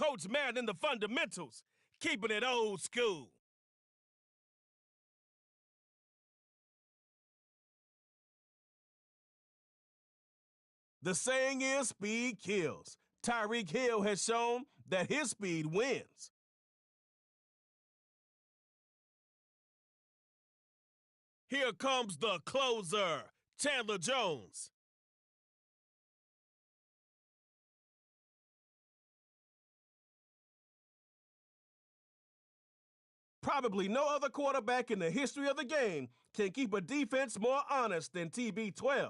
Coach Madden the fundamentals, keeping it old school. The saying is speed kills. Tyreek Hill has shown that his speed wins. Here comes the closer, Chandler Jones. Probably no other quarterback in the history of the game can keep a defense more honest than TB12.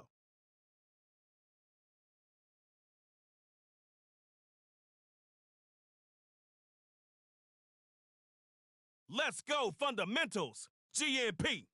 Let's go fundamentals, GNP.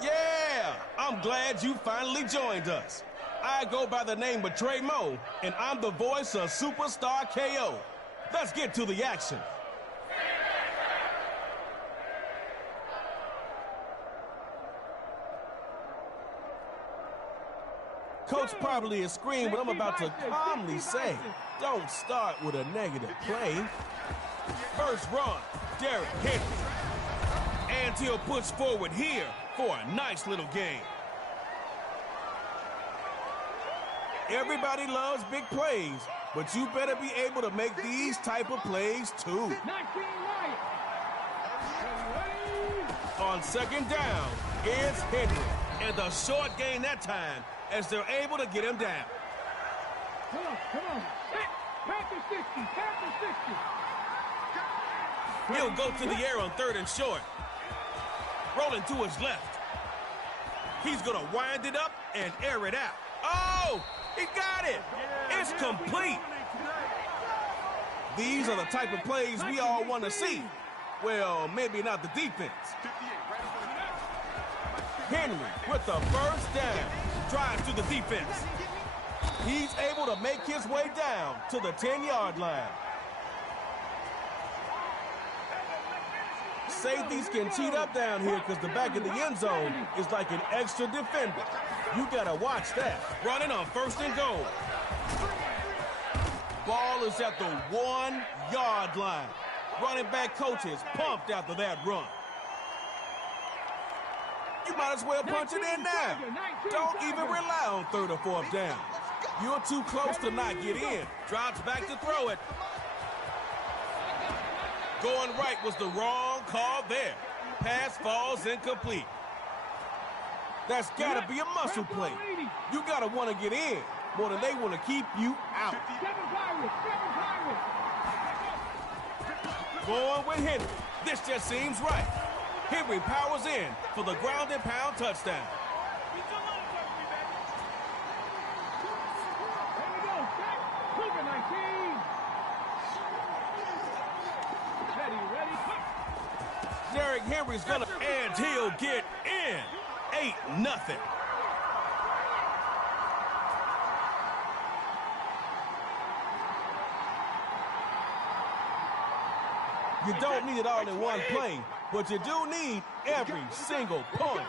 Yeah, I'm glad you finally joined us. I go by the name of Trey Moe, and I'm the voice of Superstar KO. Let's get to the action. Coach probably is screaming what I'm about to calmly say. Don't start with a negative play. First run, Derrick Henry. And he'll push forward here for a nice little game. Everybody loves big plays, but you better be able to make these type of plays too. On second down, it's Henry. And the short gain that time as they're able to get him down. Come on. Panther 60, Panther 60. He'll go to the air on third and short. Rolling to his left. He's going to wind it up and air it out. Oh, he got it. It's complete. These are the type of plays we all want to see. Well, maybe not the defense. Henry with the first down. Drives to the defense. He's able to make his way down to the 10-yard line. Safeties can cheat up down here because the back of the end zone is like an extra defender. You gotta watch that. Running on first and goal. Ball is at the 1-yard line. Running back coach is pumped after that run. You might as well punch it in now. Don't even rely on third or fourth down. You're too close to not get in. Drops back to throw it. Going right was the wrong call there. Pass falls incomplete. That's got to be a muscle play. You got to want to get in more than they want to keep you out. Going with Henry. This just seems right. Henry powers in for the ground and pound touchdown. Derrick Henry's gonna, and he'll get in. 8-0. You don't need it all in one play, but you do need every single point.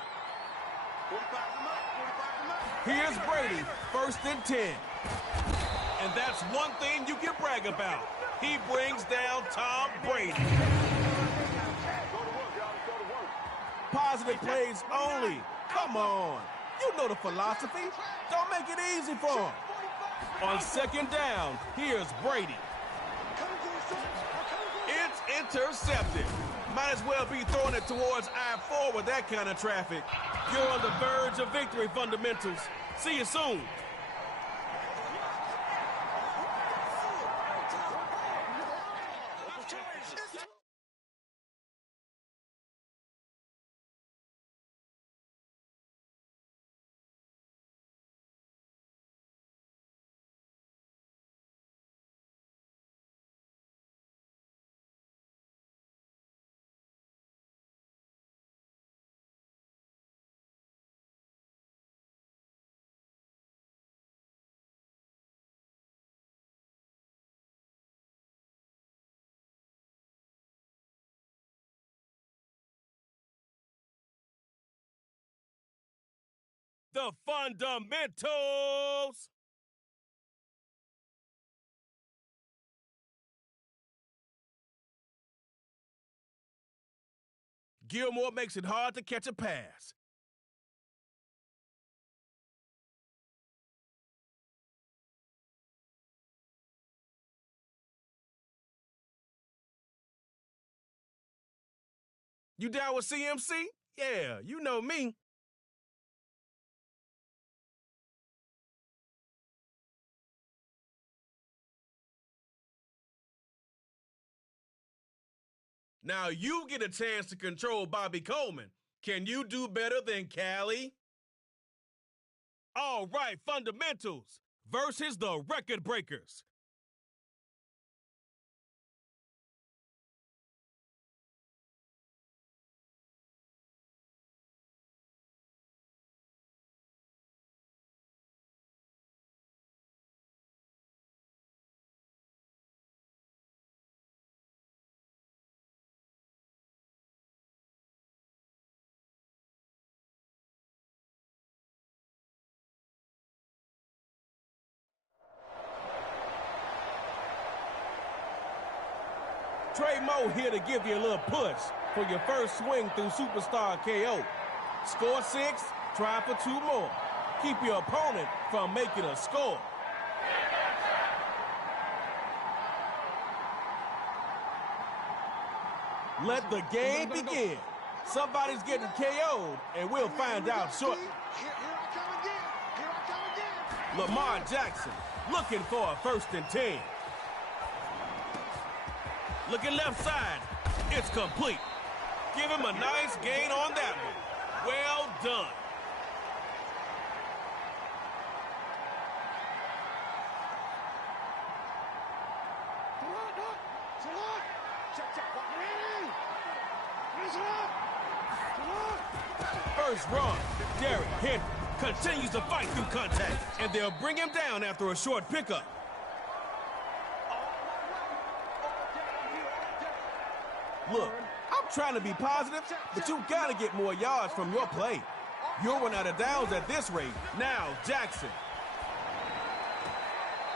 Here's Brady, first and 10. And that's one thing you can brag about. He brings down Tom Brady. Positive plays only. Come on. You know the philosophy. Don't make it easy for him. On second down, here's Brady. It's intercepted. Might as well be throwing it towards I-4 with that kind of traffic. You're on the verge of victory, fundamentals. See you soon. the fundamentals. Gilmore makes it hard to catch a pass. You down with CMC? Yeah, you know me. Now you get a chance to control Bobby Coleman. Can you do better than Callie? All right, fundamentals versus the record breakers. Trey Moe here to give you a little push for your first swing through Superstar KO. Score 6, try for 2 more. Keep your opponent from making a score. Let the game begin. Somebody's getting KO'd, and we'll find out shortly. Here I come again. Here I come again. Lamar Jackson looking for a 1st and 10. Looking left side. It's complete. Give him a nice gain on that one. Well done. First run, Derrick Henry continues to fight through contact, and they'll bring him down after a short pickup. Look, I'm trying to be positive, but you gotta get more yards from your play. You'll run out of downs at this rate. Now, Jackson.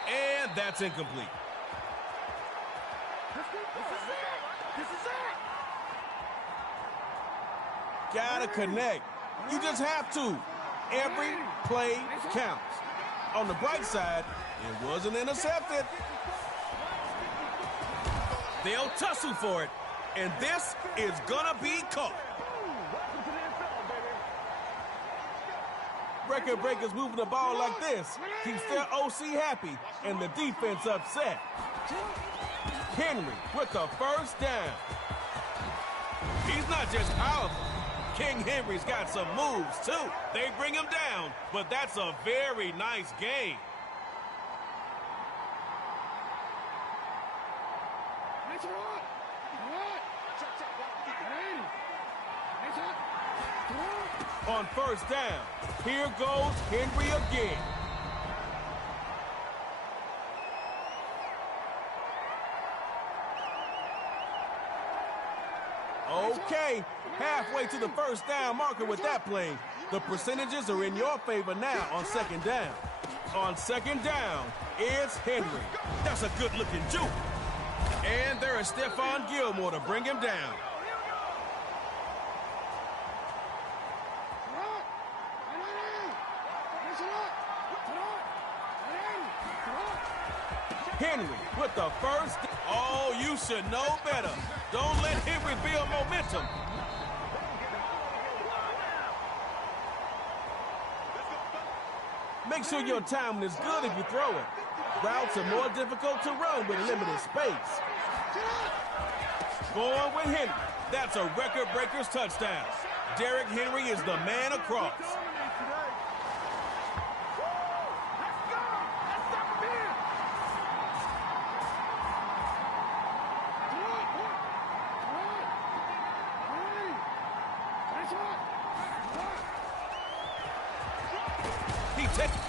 And that's incomplete. This is it. Gotta connect. You just have to. Every play counts. On the bright side, it wasn't intercepted. They'll tussle for it, and this is gonna be caught. Record breakers moving the ball like this keeps their OC happy and the defense upset. Henry with the first down. He's not just powerful. King Henry's got some moves, too. They bring him down, but that's a very nice game. On first down, here goes Henry again. Okay, halfway to the first down marker with that play. The percentages are in your favor now on second down. On second down, it's Henry. That's a good-looking juke. And there is Stephon Gilmore to bring him down. Henry with the first. Oh, you should know better. Don't let Henry build momentum. Make sure your timing is good if you throw it. Routes are more difficult to run with limited space. Going with Henry. That's a record breaker's touchdown. Derrick Henry is the man across.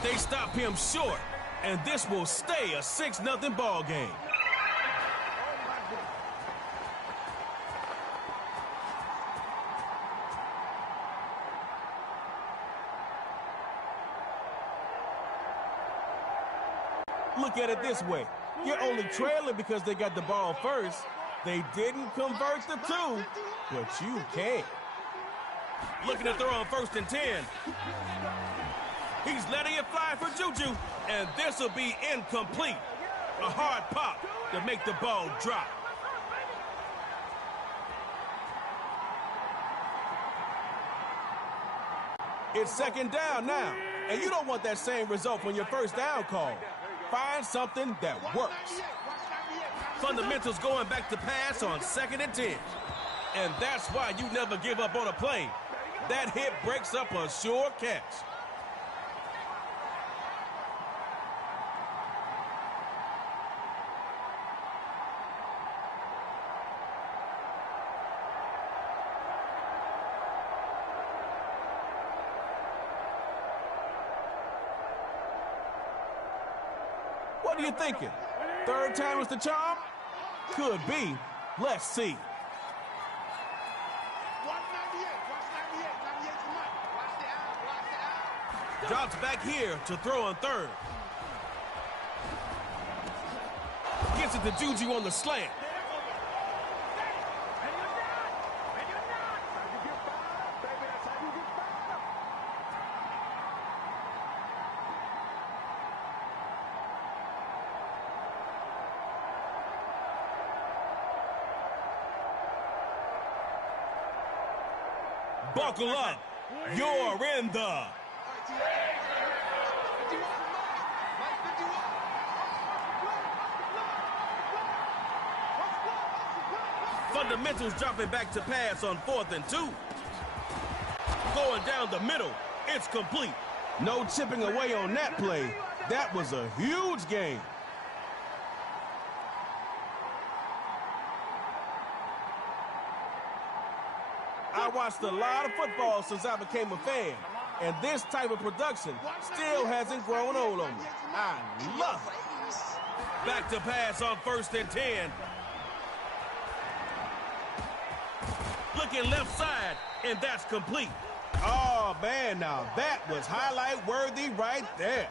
They stop him short, and this will stay a 6-0 ball game. Look at it this way. You're only trailing because they got the ball first. They didn't convert the two, but you can. Looking to throw on 1st and 10. He's letting it fly for Juju, and this will be incomplete. A hard pop to make the ball drop. It's 2nd down now, and you don't want that same result from your 1st down call. Find something that works. Fundamentals going back to pass on 2nd and 10. And that's why you never give up on a play. That hit breaks up a sure catch. What are you thinking? 3rd time is the charm? Could be. Let's see. Drops back here to throw on 3rd. Gets it to Juju on the slant. Buckle up. You're in the... Fundamentals dropping back to pass on 4th and 2. Going down the middle. It's complete. No chipping away on that play. That was a huge gain. I watched a lot of football since I became a fan, and this type of production still hasn't grown old on me. I love it. Back to pass on 1st and 10. Looking left side, and that's complete. Oh, man, now that was highlight worthy right there.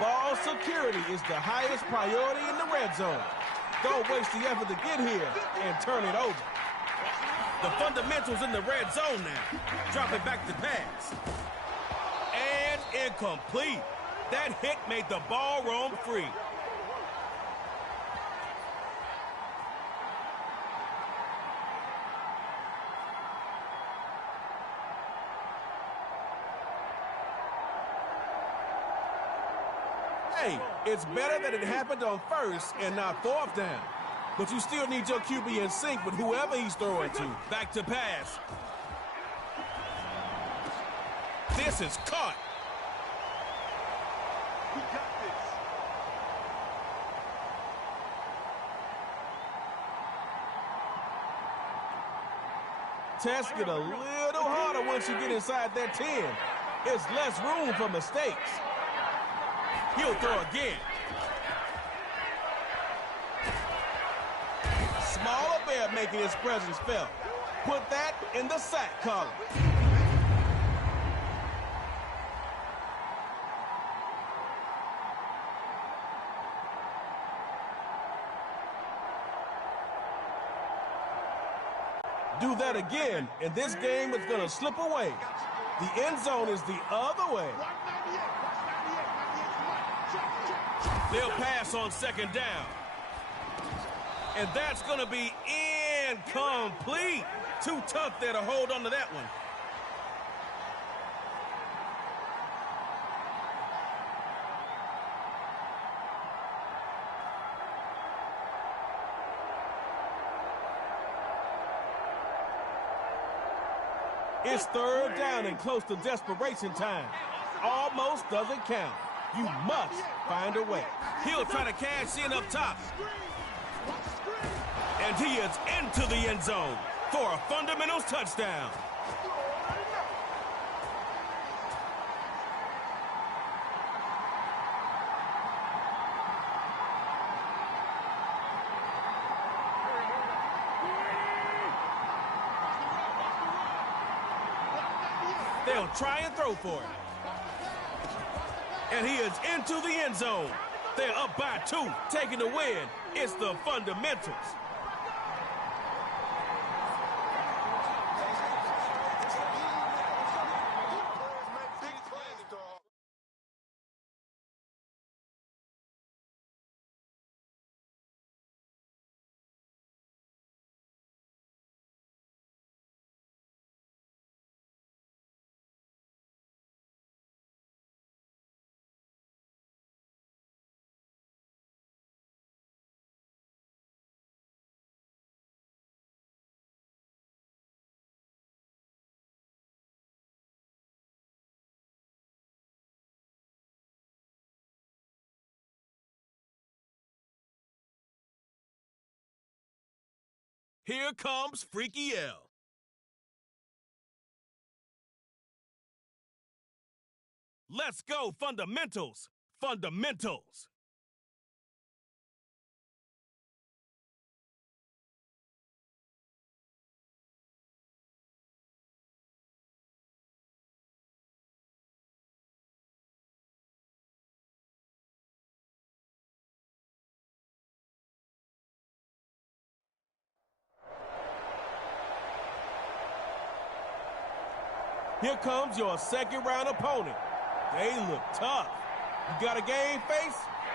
Ball security is the highest priority in the red zone. Don't waste the effort to get here and turn it over. The fundamentals in the red zone now. Drop it back to pass. And incomplete. That hit made the ball roam free. Hey, it's better that it happened on 1st and not 4th down. But you still need your QB in sync with whoever he's throwing to. Back to pass. This is caught. We got this. Tests get a little harder once you get inside that 10. It's less room for mistakes. He'll throw again. Smaller bear making his presence felt. Put that in the sack column. Do that again, and this game is going to slip away. The end zone is the other way. They'll pass on 2nd down. And that's going to be incomplete. Too tough there to hold on to that one. It's 3rd down and close to desperation time. Almost doesn't count. You must find a way. He'll try to cash in up top. And he is into the end zone for a fundamentals touchdown. They'll try and throw for it. And he is into the end zone. They're up by 2, taking the win. It's the fundamentals. Here comes Freaky L. Let's go, fundamentals. Fundamentals. Here comes your second-round opponent. They look tough. You got a game face?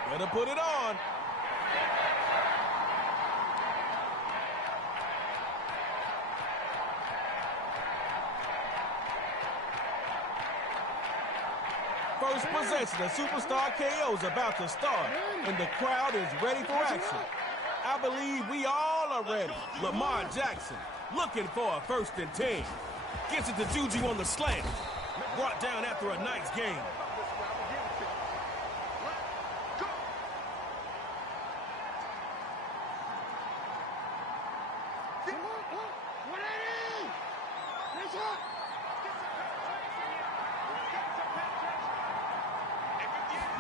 Better put it on. First possession, a superstar KO is about to start, and the crowd is ready for action. I believe we all are ready. Lamar Jackson looking for a 1st and 10. Gets it to Juju on the slant. Brought down after a nice game.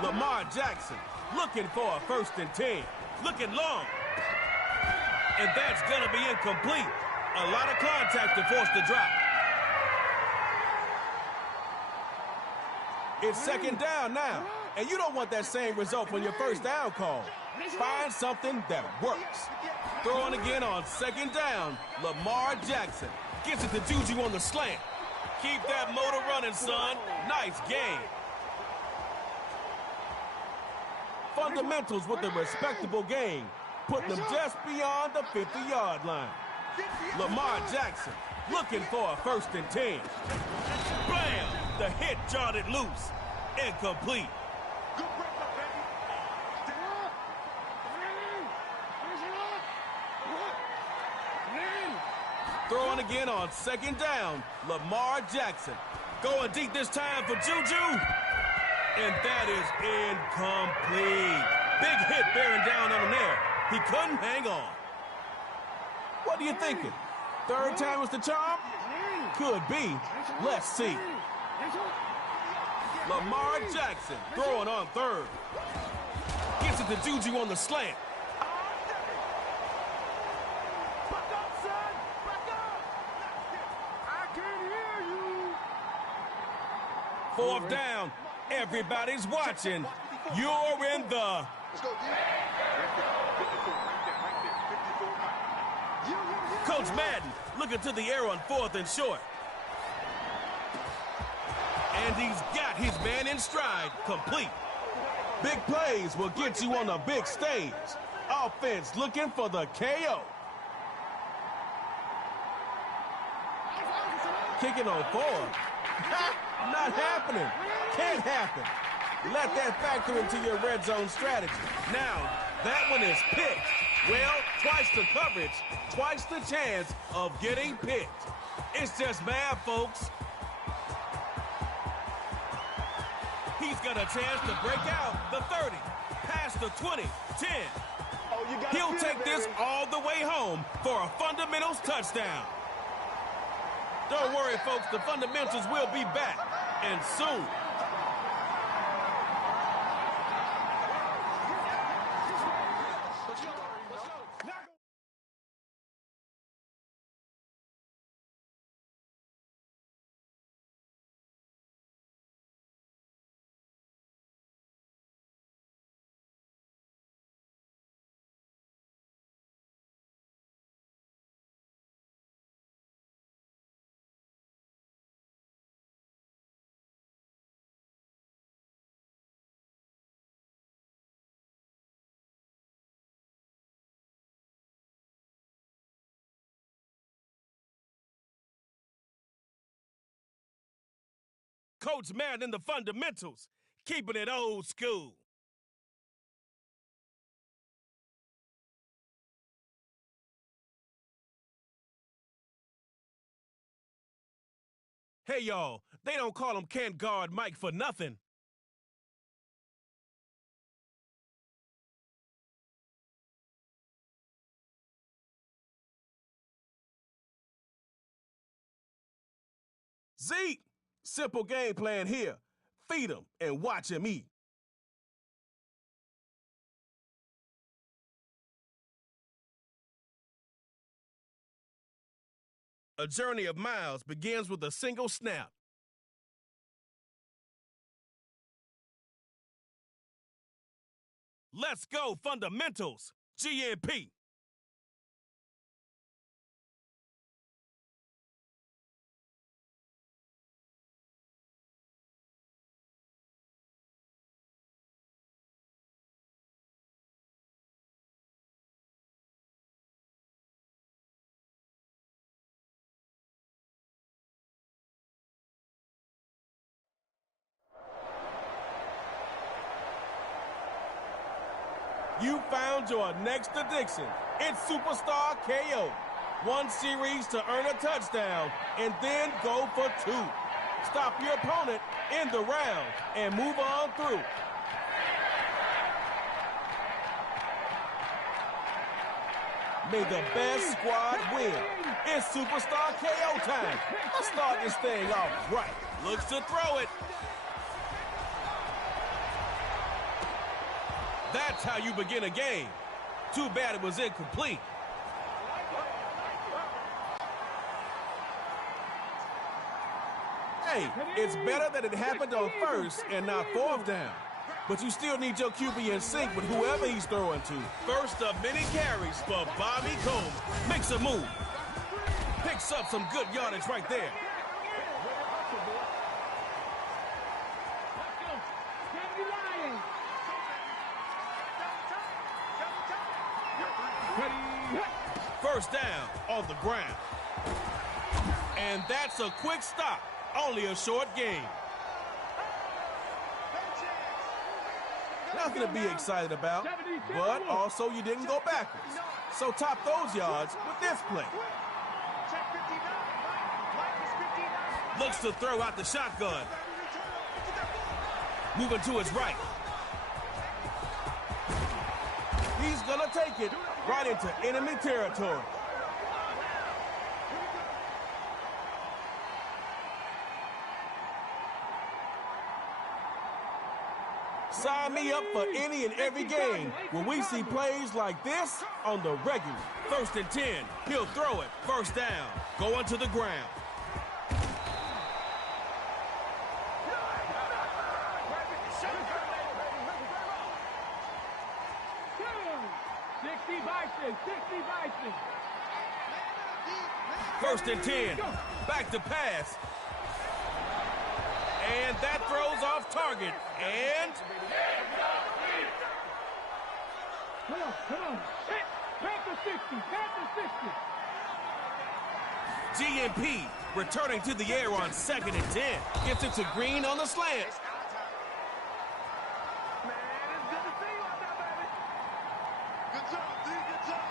Lamar Jackson looking for a 1st and 10. Looking long. And that's going to be incomplete. A lot of contact to force the drop. It's 2nd down now, and you don't want that same result when your 1st down call. Find something that works. Throwing again on 2nd down, Lamar Jackson gets it to Juju on the slant. Keep that motor running, son. Nice game. Fundamentals with a respectable game, putting them just beyond the 50-yard line. Lamar Jackson looking for a 1st and 10. Bam! The hit jarred it loose. Incomplete. Throwing again on 2nd down, Lamar Jackson. Going deep this time for Juju. And that is incomplete. Big hit bearing down on him there. He couldn't hang on. What are you thinking? 3rd time was the charm? Could be. Let's see. Lamar Jackson throwing on 3rd. Gets it to Juju on the slant. Back up, son! Back up! I can't hear you! 4th down. Everybody's watching. You're in the... Coach Madden looking to the air on 4th and short. And he's got his man in stride, complete. Big plays will get you on a big stage. Offense looking for the KO. Kicking on 4. Not happening. Can't happen. Let that factor into your red zone strategy. Now, that one is picked. Well, twice the coverage, twice the chance of getting picked. It's just math, folks. He's got a chance to break out the 30, past the 20, 10. He'll take this all the way home for a fundamentals touchdown. Don't worry, folks, the fundamentals will be back, and soon. Coach Madden in the fundamentals, keeping it old school. Hey, y'all, they don't call him can't guard Mike for nothing. Zeke, simple game plan here. Feed him and watch him eat. A journey of miles begins with a single snap. Let's go, fundamentals, GNP. You found your next addiction. It's Superstar KO. One series to earn a touchdown and then go for two. Stop your opponent in the round and move on through. May the best squad win. It's Superstar KO time. Let's start this thing off right. Looks to throw it. That's how you begin a game. Too bad it was incomplete. Hey, it's better that it happened on first and not fourth down. But you still need your QB in sync with whoever he's throwing to. First of many carries for Bobby Coleman. Makes a move. Picks up some good yardage right there. First down on the ground. And that's a quick stop. Only a short game. Nothing to be excited about, but also you didn't go backwards. So top those yards with this play. Looks to throw out the shotgun. Moving to his right. He's gonna take it right into enemy territory. Sign me up for any and every game when we see plays like this on the regular. First and 10, he'll throw it. First down, going to the ground. First and 10, back to pass. And that throws off target. And come on. Panther 60. GNP returning to the air on second and 10. Gets it to Green on the slant. Man, it's good to see you out there, baby. Good job, D. Good job.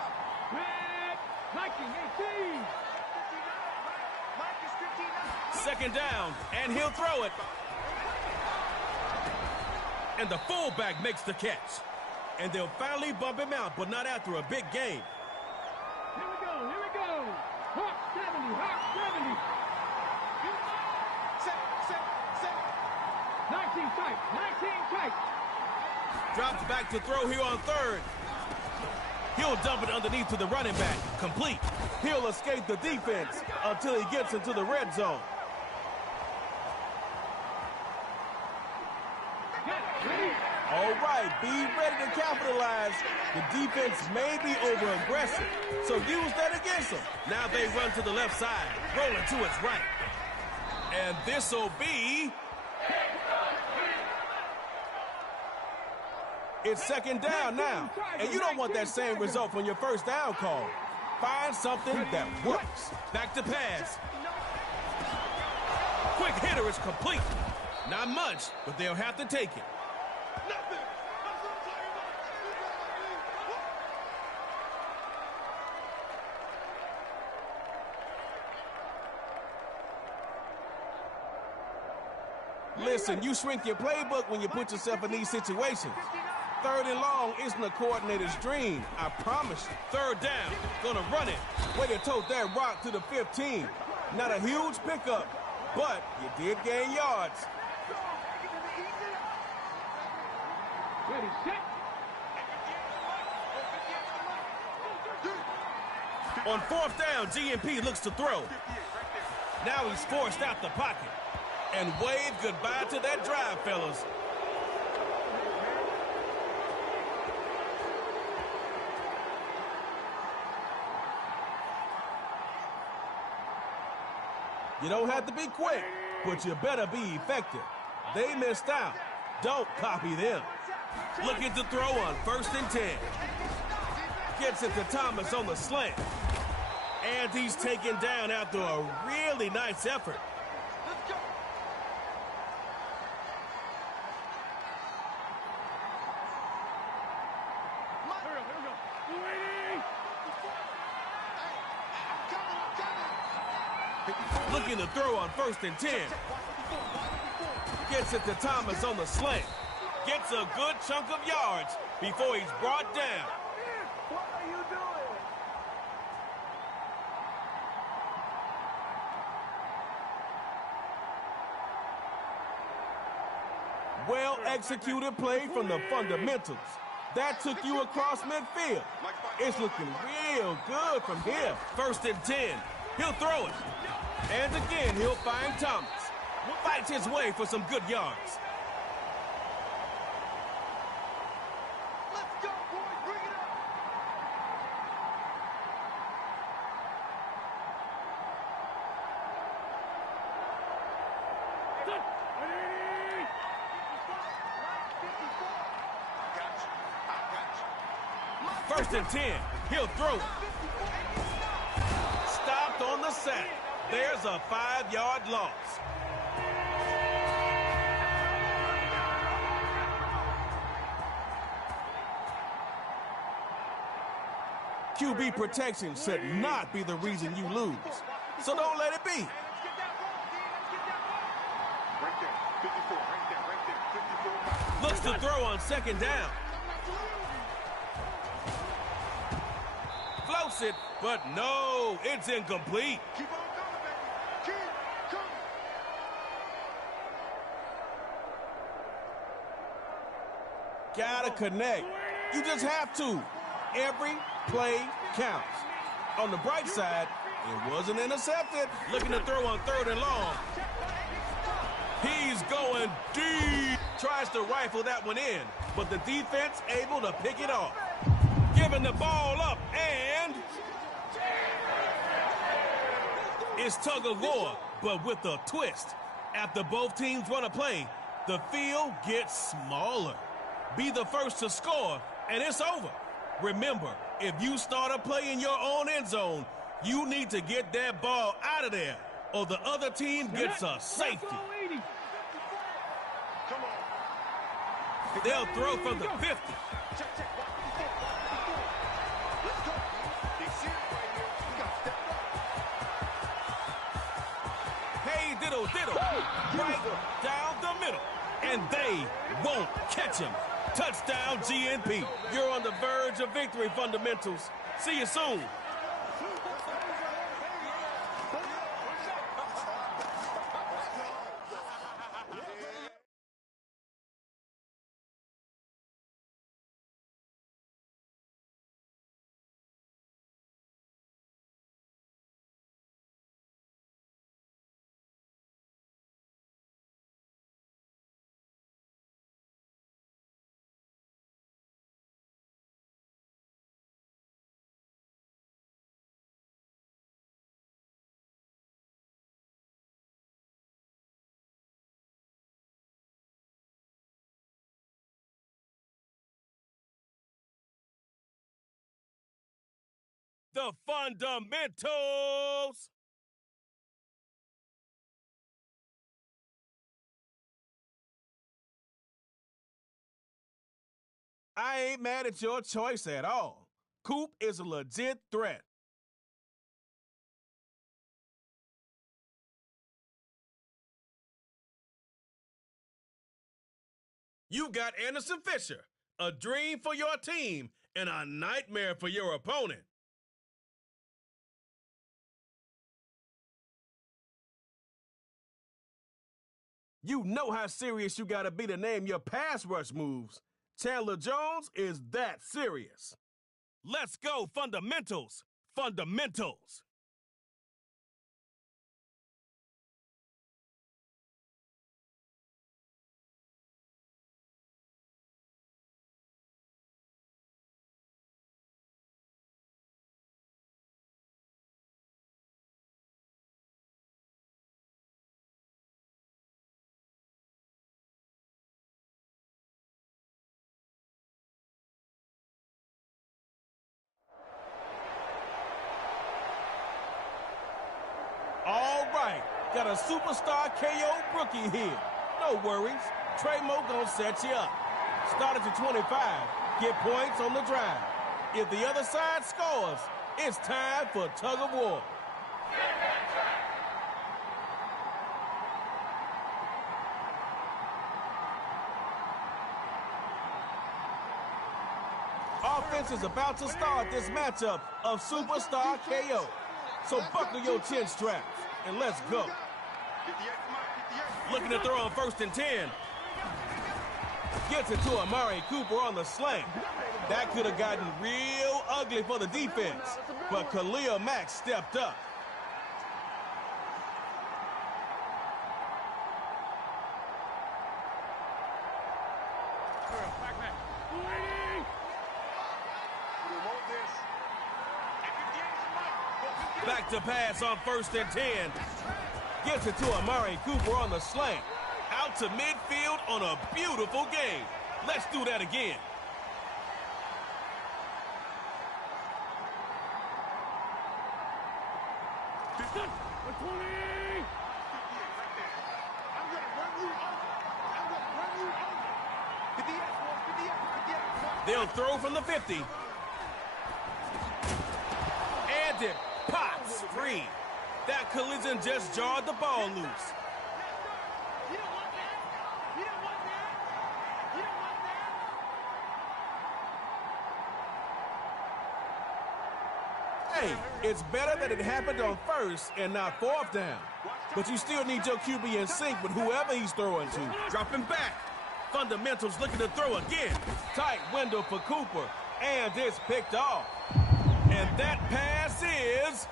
Red, Mikey, 18. Mike is 59. Second down, and he'll throw it. And the fullback makes the catch. And they'll finally bump him out, but not after a big game. Here we go. Hawk 70. 19 tight. Drops back to throw here on third. He'll dump it underneath to the running back. Complete. He'll escape the defense until he gets into the red zone. All right, be ready to capitalize. The defense may be over-aggressive, so use that against them. Now they run to the left side, rolling to its right. And this'll be... It's second down now, and you don't want that same result from your first down call. Find something that works. Back to pass. Quick hitter is complete. Not much, but they'll have to take it. Nothing. That's what I'm talking about. Listen, you shrink your playbook when you put yourself in these situations. 3rd and long isn't a coordinator's dream, I promise you. 3rd down, gonna run it. Way to tote that rock to the 15. Not a huge pickup, but you did gain yards. Ready, set. On 4th down, GMP looks to throw. Now he's forced out the pocket. And wave goodbye to that drive, fellas. You don't have to be quick, but you better be effective. They missed out. Don't copy them. Looking to throw on 1st and 10. Gets it to Thomas on the slant. And he's taken down after a really nice effort. Looking to throw on 1st and 10. Gets it to Thomas on the slant. Gets a good chunk of yards before he's brought down. What are you doing? Well executed play from the fundamentals. That took you across midfield. It's looking real good from here. 1st and 10. He'll throw it. And again, he'll find Thomas. Fights his way for some good yards. Let's go, boys. Bring it up. First and 10. He'll throw it. Stopped on the sack. There's a 5-yard loss. QB protection should not be the reason you lose. So don't let it be. Right there, 54, right there, 54. Looks to throw on 2nd down. Floats it, but no, it's incomplete. Keep on coming, baby. Keep coming. Gotta connect. You just have to. Every play counts. On the bright side, it wasn't intercepted. Looking to throw on 3rd and long. He's going deep. Tries to rifle that one in, but the defense able to pick it off. Giving the ball up, and it's tug of war, but with a twist. After both teams run a play, the field gets smaller. Be the first to score, and it's over. Remember, if you start a play in your own end zone, you need to get that ball out of there, or the other team gets a safety. Come on. They'll throw from the 50. Let's go. They see it right here. You got to step up. Hey, diddle, diddle. Right down the middle. And they won't catch him. Touchdown, GNP. You're on the verge of victory, fundamentals. See you soon. The fundamentals. I ain't mad at your choice at all. Coop is a legit threat. You got Anderson Fisher, a dream for your team and a nightmare for your opponent. You know how serious you gotta be to name your pass rush moves. Chandler Jones is that serious. Let's go, fundamentals! Fundamentals! All right, got a superstar KO rookie here. No worries, Trey Mo gonna set you up. Start at the 25, get points on the drive. If the other side scores, it's time for tug of war. Offense is about to start this matchup of superstar KO. So buckle your chin straps and let's go. Looking to throw on 1st and 10. Gets it to Amari Cooper on the slant. That could have gotten real ugly for the defense, but Khalil Mack stepped up. Back to pass on 1st and 10. Gets it to Amari Cooper on the slant. Out to midfield on a beautiful game. Let's do that again. They'll throw from the 50. And it pops free. That collision just jarred the ball loose. You don't want that. You don't want that. You don't want that. Hey, it's better that it happened on 1st and not 4th down. But you still need your QB in sync with whoever he's throwing to. Dropping back. Fundamentals looking to throw again. Tight window for Cooper. And it's picked off. And that pass is...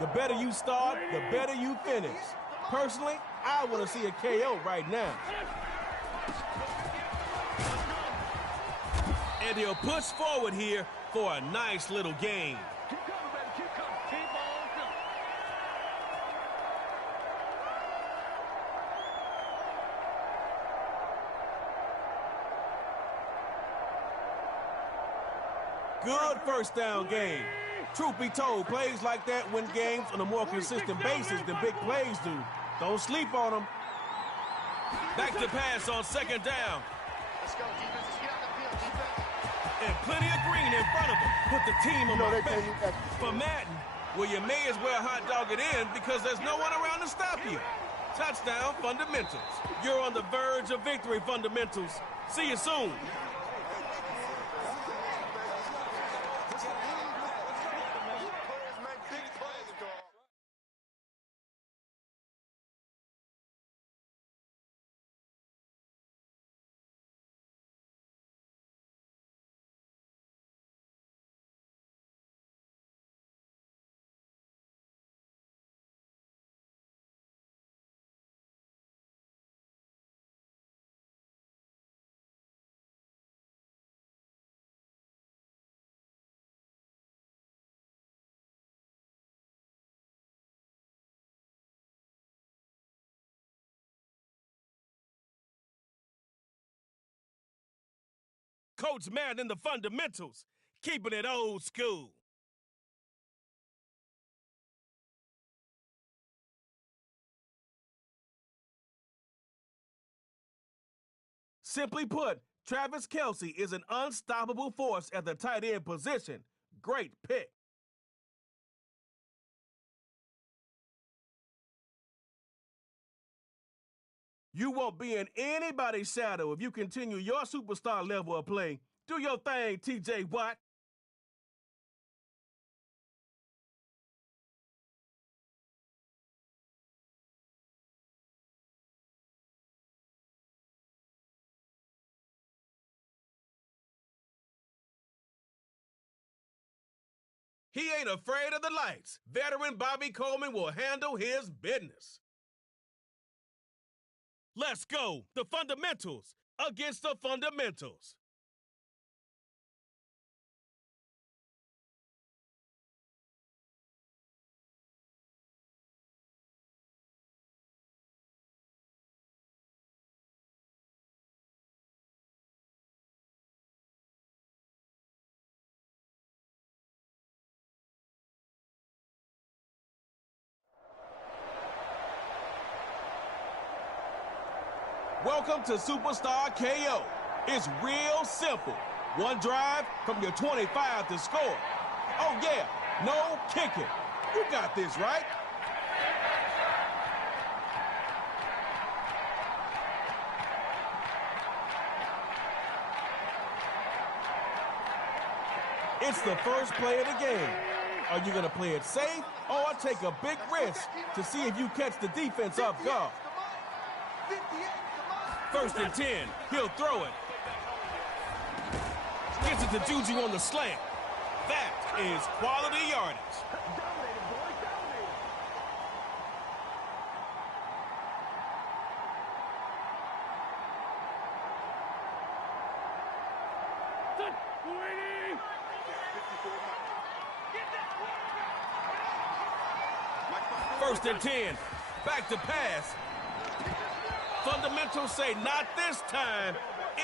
The better you start, the better you finish. Personally, I want to see a KO right now. And he'll push forward here for a nice little gain. Keep coming, baby. Keep coming. Keep on Good coming. 1st down game. Truth be told, plays like that win games on a more consistent basis than big plays do. Don't sleep on them. Back to pass on 2nd down. Let's go, defense. Let's get out the field, defense. And plenty of green in front of them. Put the team on my back. For Madden, well, you may as well hot dog it in because there's no one around to stop you. Touchdown, fundamentals. You're on the verge of victory, fundamentals. See you soon. Coach Madden in the fundamentals, keeping it old school. Simply put, Travis Kelce is an unstoppable force at the tight end position. Great pick. You won't be in anybody's shadow if you continue your superstar level of play. Do your thing, TJ Watt. He ain't afraid of the lights. Veteran Bobby Coleman will handle his business. Let's go. The fundamentals against the fundamentals. Welcome to Superstar KO. It's real simple. One drive from your 25 to score. Oh yeah, no kicking. You got this, right? It's the first play of the game. Are you going to play it safe or take a big risk to see if you catch the defense off guard? 1st and 10. He'll throw it. Gets it to Juju on the slant. That is quality yardage. First and 10. Back to pass. Fundamentals say not this time.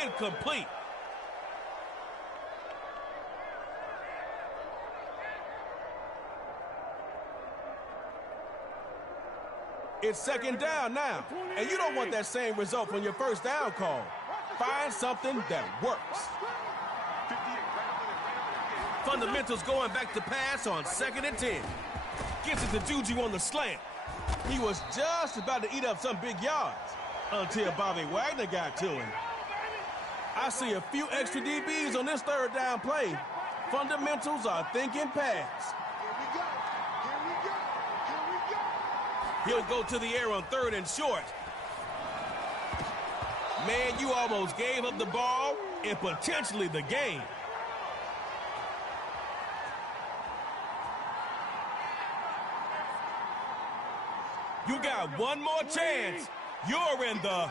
Incomplete. It's 2nd down now, and you don't want that same result from your 1st down call. Find something that works. Fundamentals going back to pass on 2nd and 10. Gets it to Juju on the slant. He was just about to eat up some big yards until Bobby Wagner got to him. I see a few extra DBs on this 3rd down play. Fundamentals are thinking pass. He'll go to the air on 3rd and short. Man, you almost gave up the ball and potentially the game. You got one more chance. You're in the...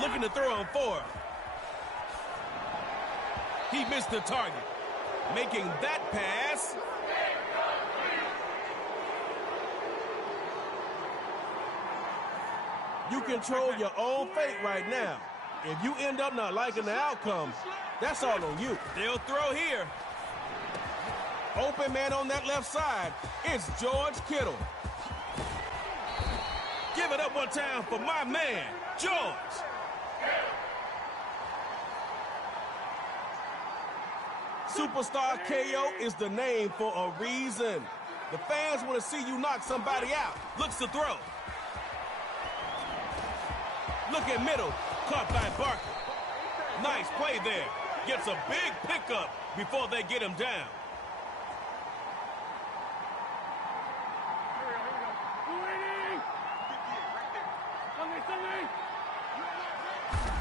Looking to throw on 4th. He missed the target. Making that pass. You control your own fate right now. If you end up not liking the outcome, that's all on you. They'll throw here. Open man on that left side. It's George Kittle. Give it up one time for my man, George. Superstar KO is the name for a reason. The fans want to see you knock somebody out. Looks to throw. Look at middle. Caught by Barker. Nice play there. Gets a big pickup before they get him down.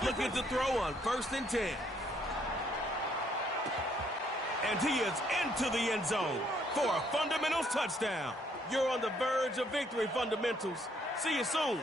Looking to throw on 1st and 10. And he is into the end zone for a fundamentals touchdown. You're on the verge of victory, fundamentals. See you soon.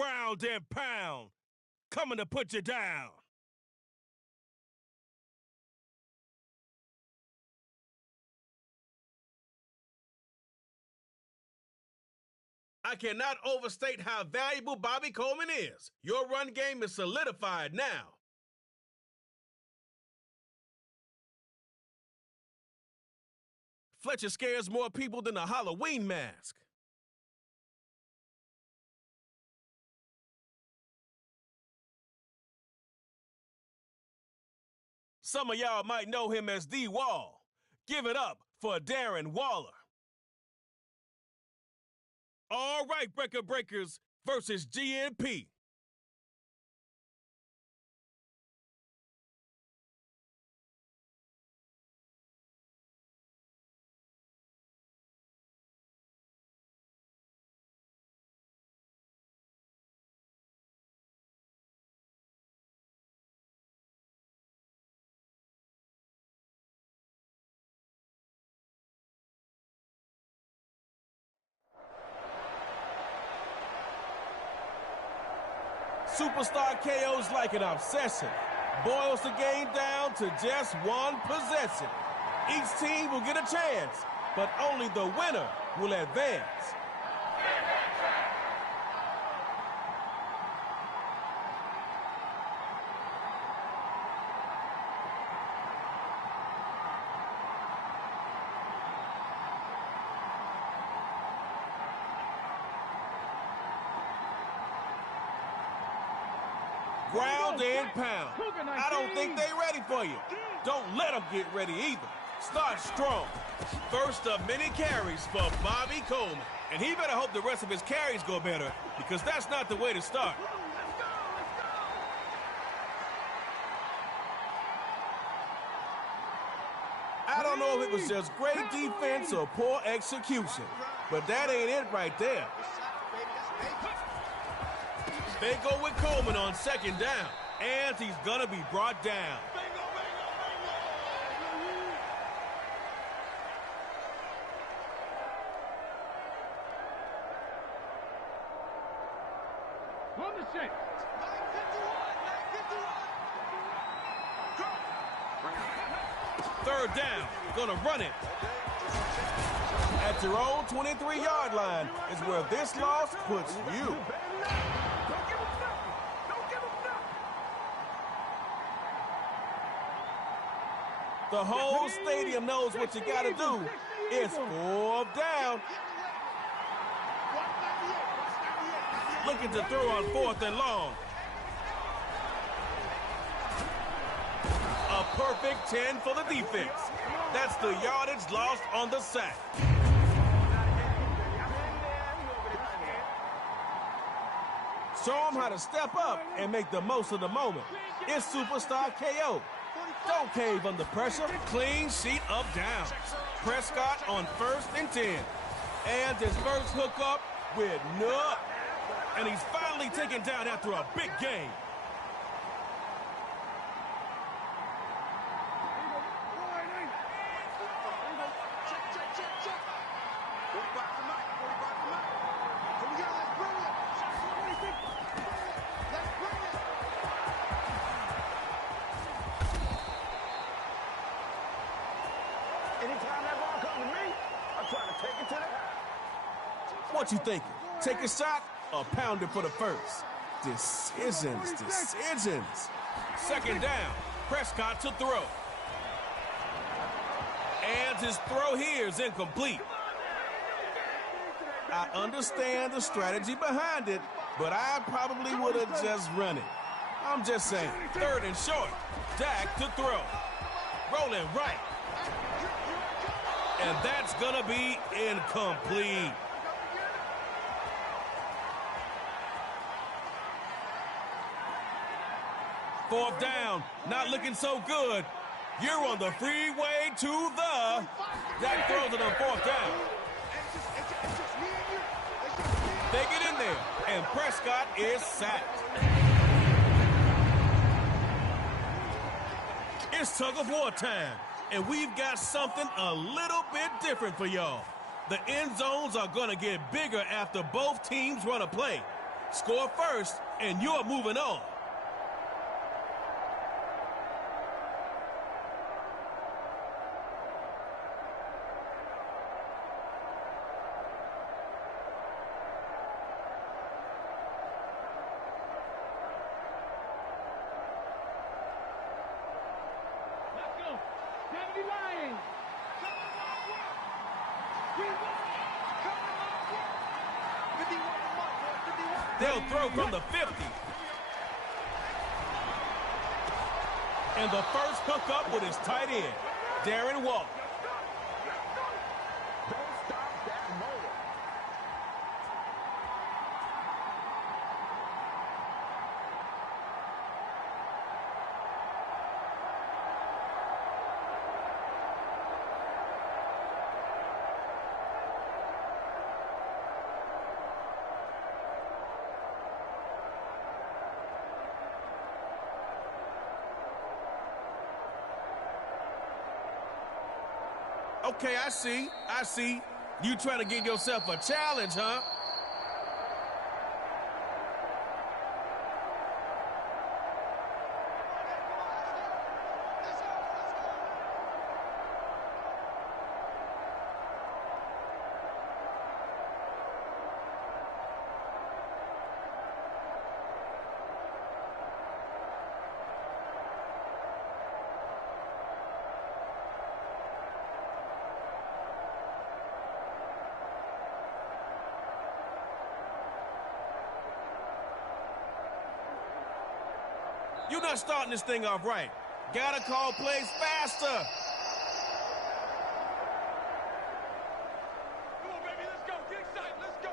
Ground and pound. Coming to put you down. I cannot overstate how valuable Bobby Coleman is. Your run game is solidified now. Fletcher scares more people than a Halloween mask. Some of y'all might know him as D Wall. Give it up for Darren Waller. All right, Record Breakers versus GNP. Superstar KO's like an obsession. Boils the game down to just one possession. Each team will get a chance, but only the winner will advance. Ground and pound. I don't think they're ready for you. Don't let them get ready either. Start strong. First of many carries for Bobby Coleman. And he better hope the rest of his carries go better, because that's not the way to start. I don't know if it was just great defense or poor execution, but that ain't it right there. They go with Coleman on second down, and he's gonna be brought down. On the set. 9:51. Third down, gonna run it. At your own 23-yard line is where this loss puts you. The whole stadium knows what you gotta do. It's fourth down. Looking to throw on fourth and long. A perfect 10 for the defense. That's the yardage lost on the sack. Show them how to step up and make the most of the moment. It's Superstar KO. Don't cave under pressure. Clean sheet of downs. Prescott on 1st and 10. And his first hookup with Nutt. And he's finally taken down after a big game. Anytime that ball comes to me, I'm trying to take it to the house. What you thinking? Take a shot or pound it for the first? Decisions. Second down. Prescott to throw. And his throw here is incomplete. I understand the strategy behind it, but I probably would have just run it. I'm just saying. Third and short. Dak to throw. Rolling right. And that's gonna be incomplete. Fourth down, not looking so good. You're on the freeway to the... Dak throws it on fourth down. They get in there, and Prescott is sacked. It's tug-of-war time, and we've got something a little bit different for y'all. The end zones are going to get bigger after both teams run a play. Score first, and you're moving on. They'll throw from the 50. And the first hookup with his tight end, Darren Waller. Don't stop that motor. Okay, I see. You trying to give yourself a challenge, huh? You're not starting this thing off right. Gotta call plays faster. Come on, baby, let's go. Get excited. Let's go.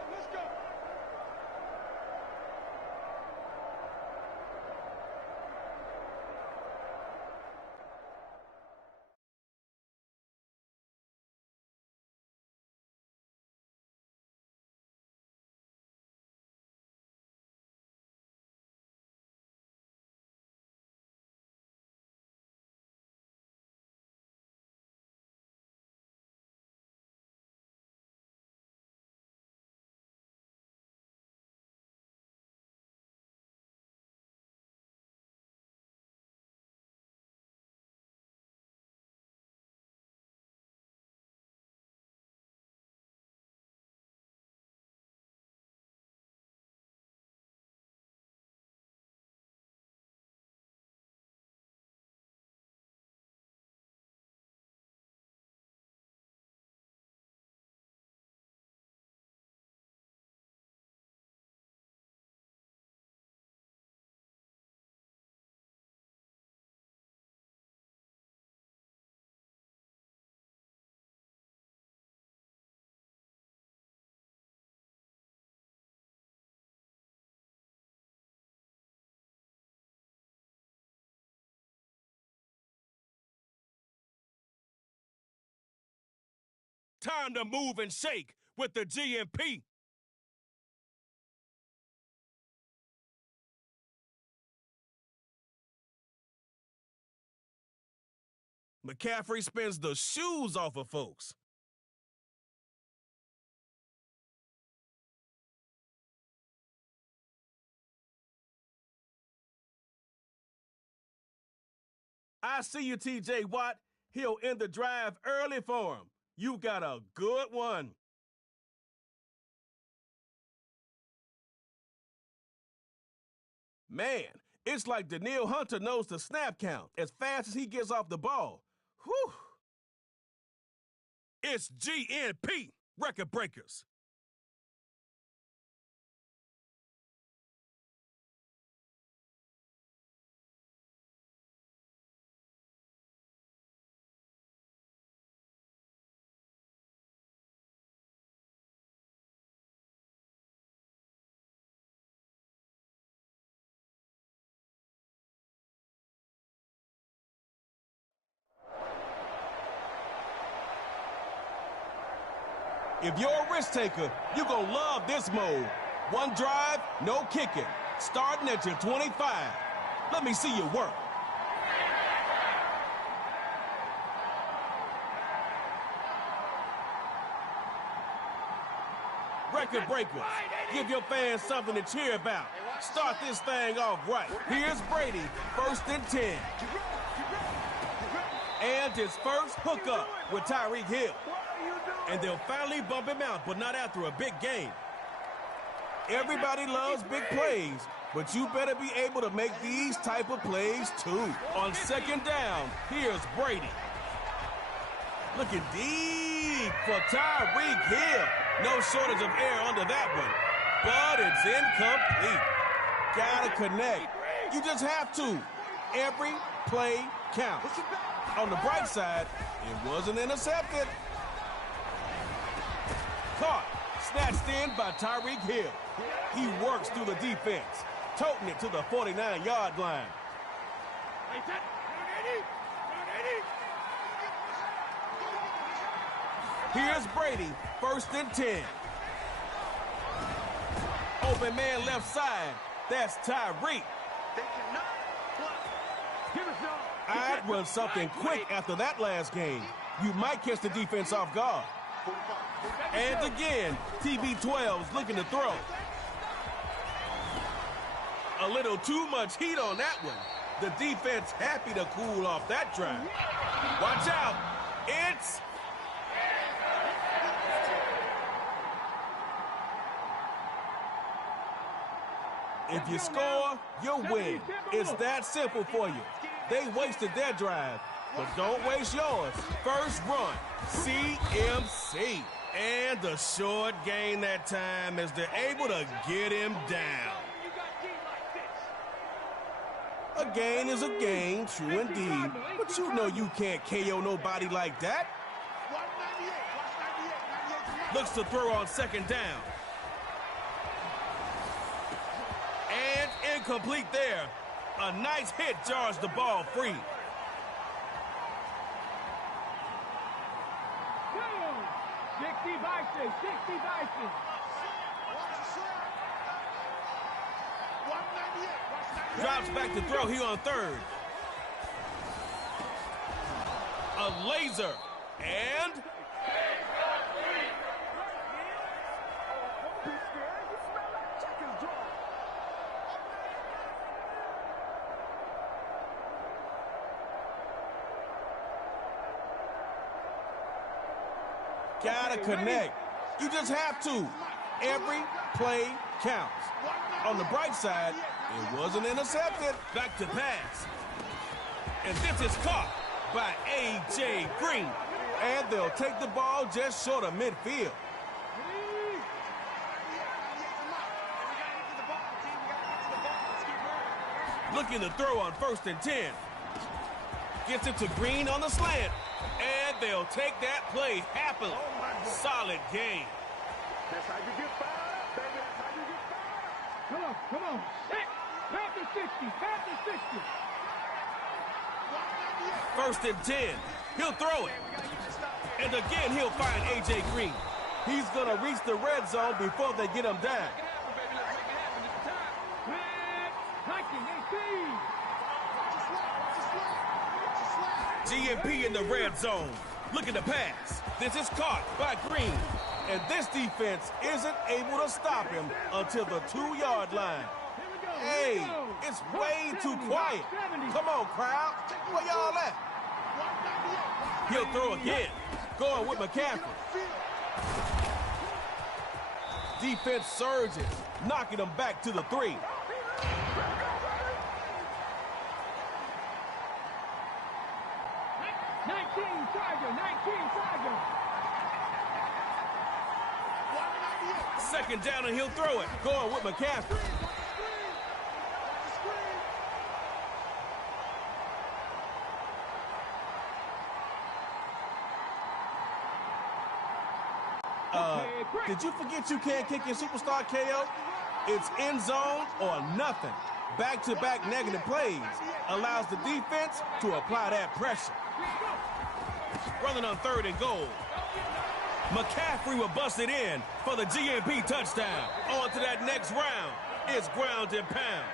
Time to move and shake with the GMP. McCaffrey spins the shoes off of folks. I see you, TJ Watt. He'll end the drive early for him. You got a good one. Man, it's like Danielle Hunter knows the snap count as fast as he gets off the ball. Whew. It's GNP, record breakers. If you're a risk taker, you're going to love this mode. One drive, no kicking. Starting at your 25. Let me see you work. Record breakers. Give your fans something to cheer about. Start this thing off right. Here's Brady, 1st and 10. And his first hookup with Tyreek Hill. And they'll finally bump him out, but not after a big game. Everybody loves big plays, but you better be able to make these type of plays too. On 2nd down, here's Brady. Looking deep for Tyreek Hill. No shortage of air under that one, but it's incomplete. Gotta connect. You just have to. Every play counts. On the bright side, it wasn't intercepted. Caught. Snatched in by Tyreek Hill. He works through the defense, toting it to the 49-yard line. Here's Brady, 1st and 10. Open man left side. That's Tyreek. I'd run something quick after that last game. You might catch the defense off guard. And again, TB12's looking to throw. A little too much heat on that one. The defense happy to cool off that drive. Watch out. It's... If you score, you win. It's that simple for you. They wasted their drive, but don't waste yours. First run, CMC. And the short gain that time as they're able to get him down. A gain is a gain, true indeed. But you know you can't KO nobody like that. Looks to throw on 2nd down. And incomplete there. A nice hit jars the ball free. Drops back to throw here on 3rd. A laser. And... gotta connect. You just have to. Every play counts. On the bright side, it wasn't intercepted. Back to pass. And this is caught by A.J. Green. And they'll take the ball just short of midfield. Looking to throw on 1st and 10. Gets it to Green on the slant. And they'll take that play happily. Solid game. That's how you get fired up, baby. That's how you get fired up. Come on. Panther 60. Panther 60. 1st and 10. He'll throw it. And again, he'll find A.J. Green. He's going to reach the red zone before they get him down. GMP in the red zone. Looking to pass. This is caught by Green. And this defense isn't able to stop him until the 2-yard line. Hey, it's way too quiet. Come on, crowd. Where y'all at? He'll throw again. Going with McCaffrey. Defense surges, knocking him back to the 3. Second down and he'll throw it. Going with McCaffrey. Did you forget you can't kick your superstar KO? It's end zone or nothing. Back-to-back negative plays allows the defense to apply that pressure. Running on 3rd and goal. McCaffrey will bust it in for the GMP touchdown. On to that next round. It's ground and pound.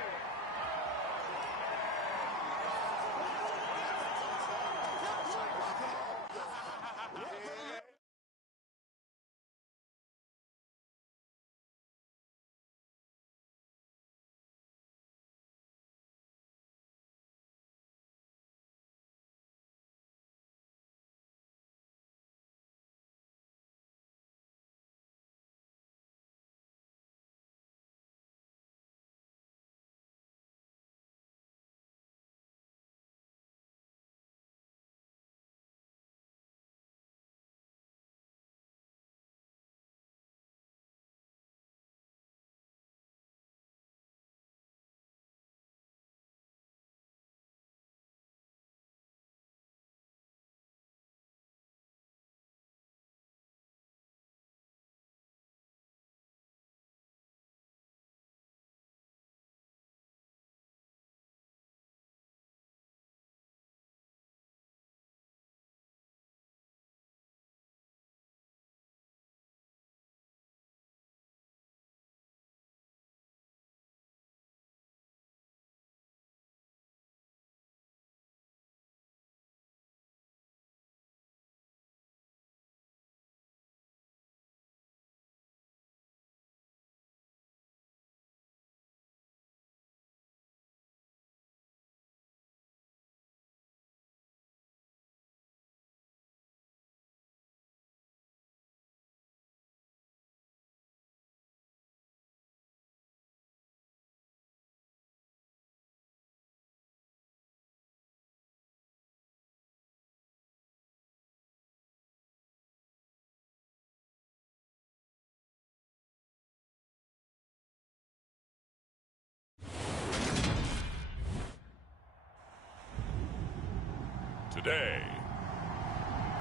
day.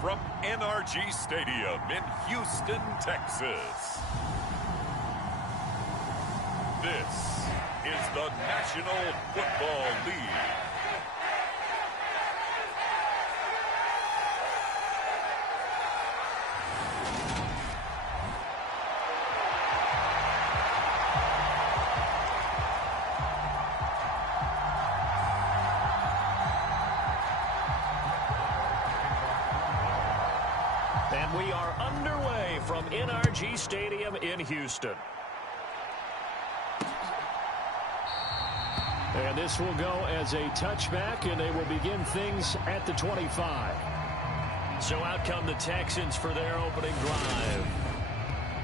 From NRG Stadium in Houston, Texas, this is the National Football League. And we are underway from NRG Stadium in Houston. And this will go as a touchback, and they will begin things at the 25. So out come the Texans for their opening drive.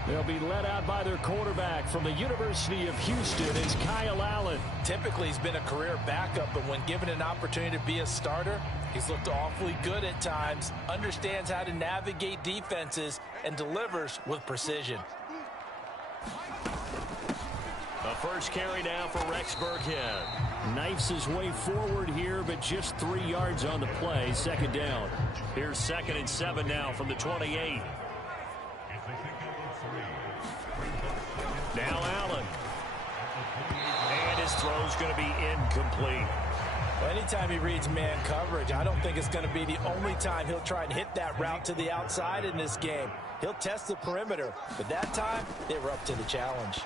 They'll be led out by their quarterback from the University of Houston. It's Kyle Allen. Typically, he's been a career backup, but when given an opportunity to be a starter, he's looked awfully good at times, understands how to navigate defenses, and delivers with precision. A first carry now for Rex Burkhead. Knifes his way forward here, but just 3 yards on the play. Second down. Here's 2nd and 7 now from the 28. Now Allen. And his throw's going to be incomplete. Well, anytime he reads man coverage, I don't think it's going to be the only time he'll try and hit that route to the outside in this game. He'll test the perimeter, but that time they were up to the challenge.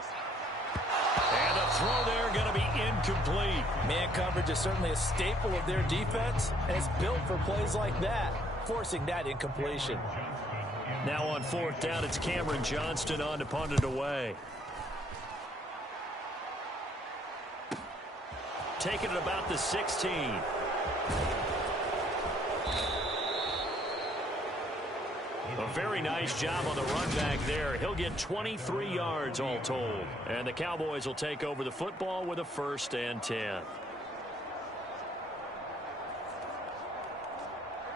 And a throw there going to be incomplete. Man coverage is certainly a staple of their defense, and it's built for plays like that, forcing that incompletion. Now on 4th down, it's Cameron Johnston on to punt it away. Taking it about the 16. A very nice job on the run back there. He'll get 23 yards all told. And the Cowboys will take over the football with a 1st and 10.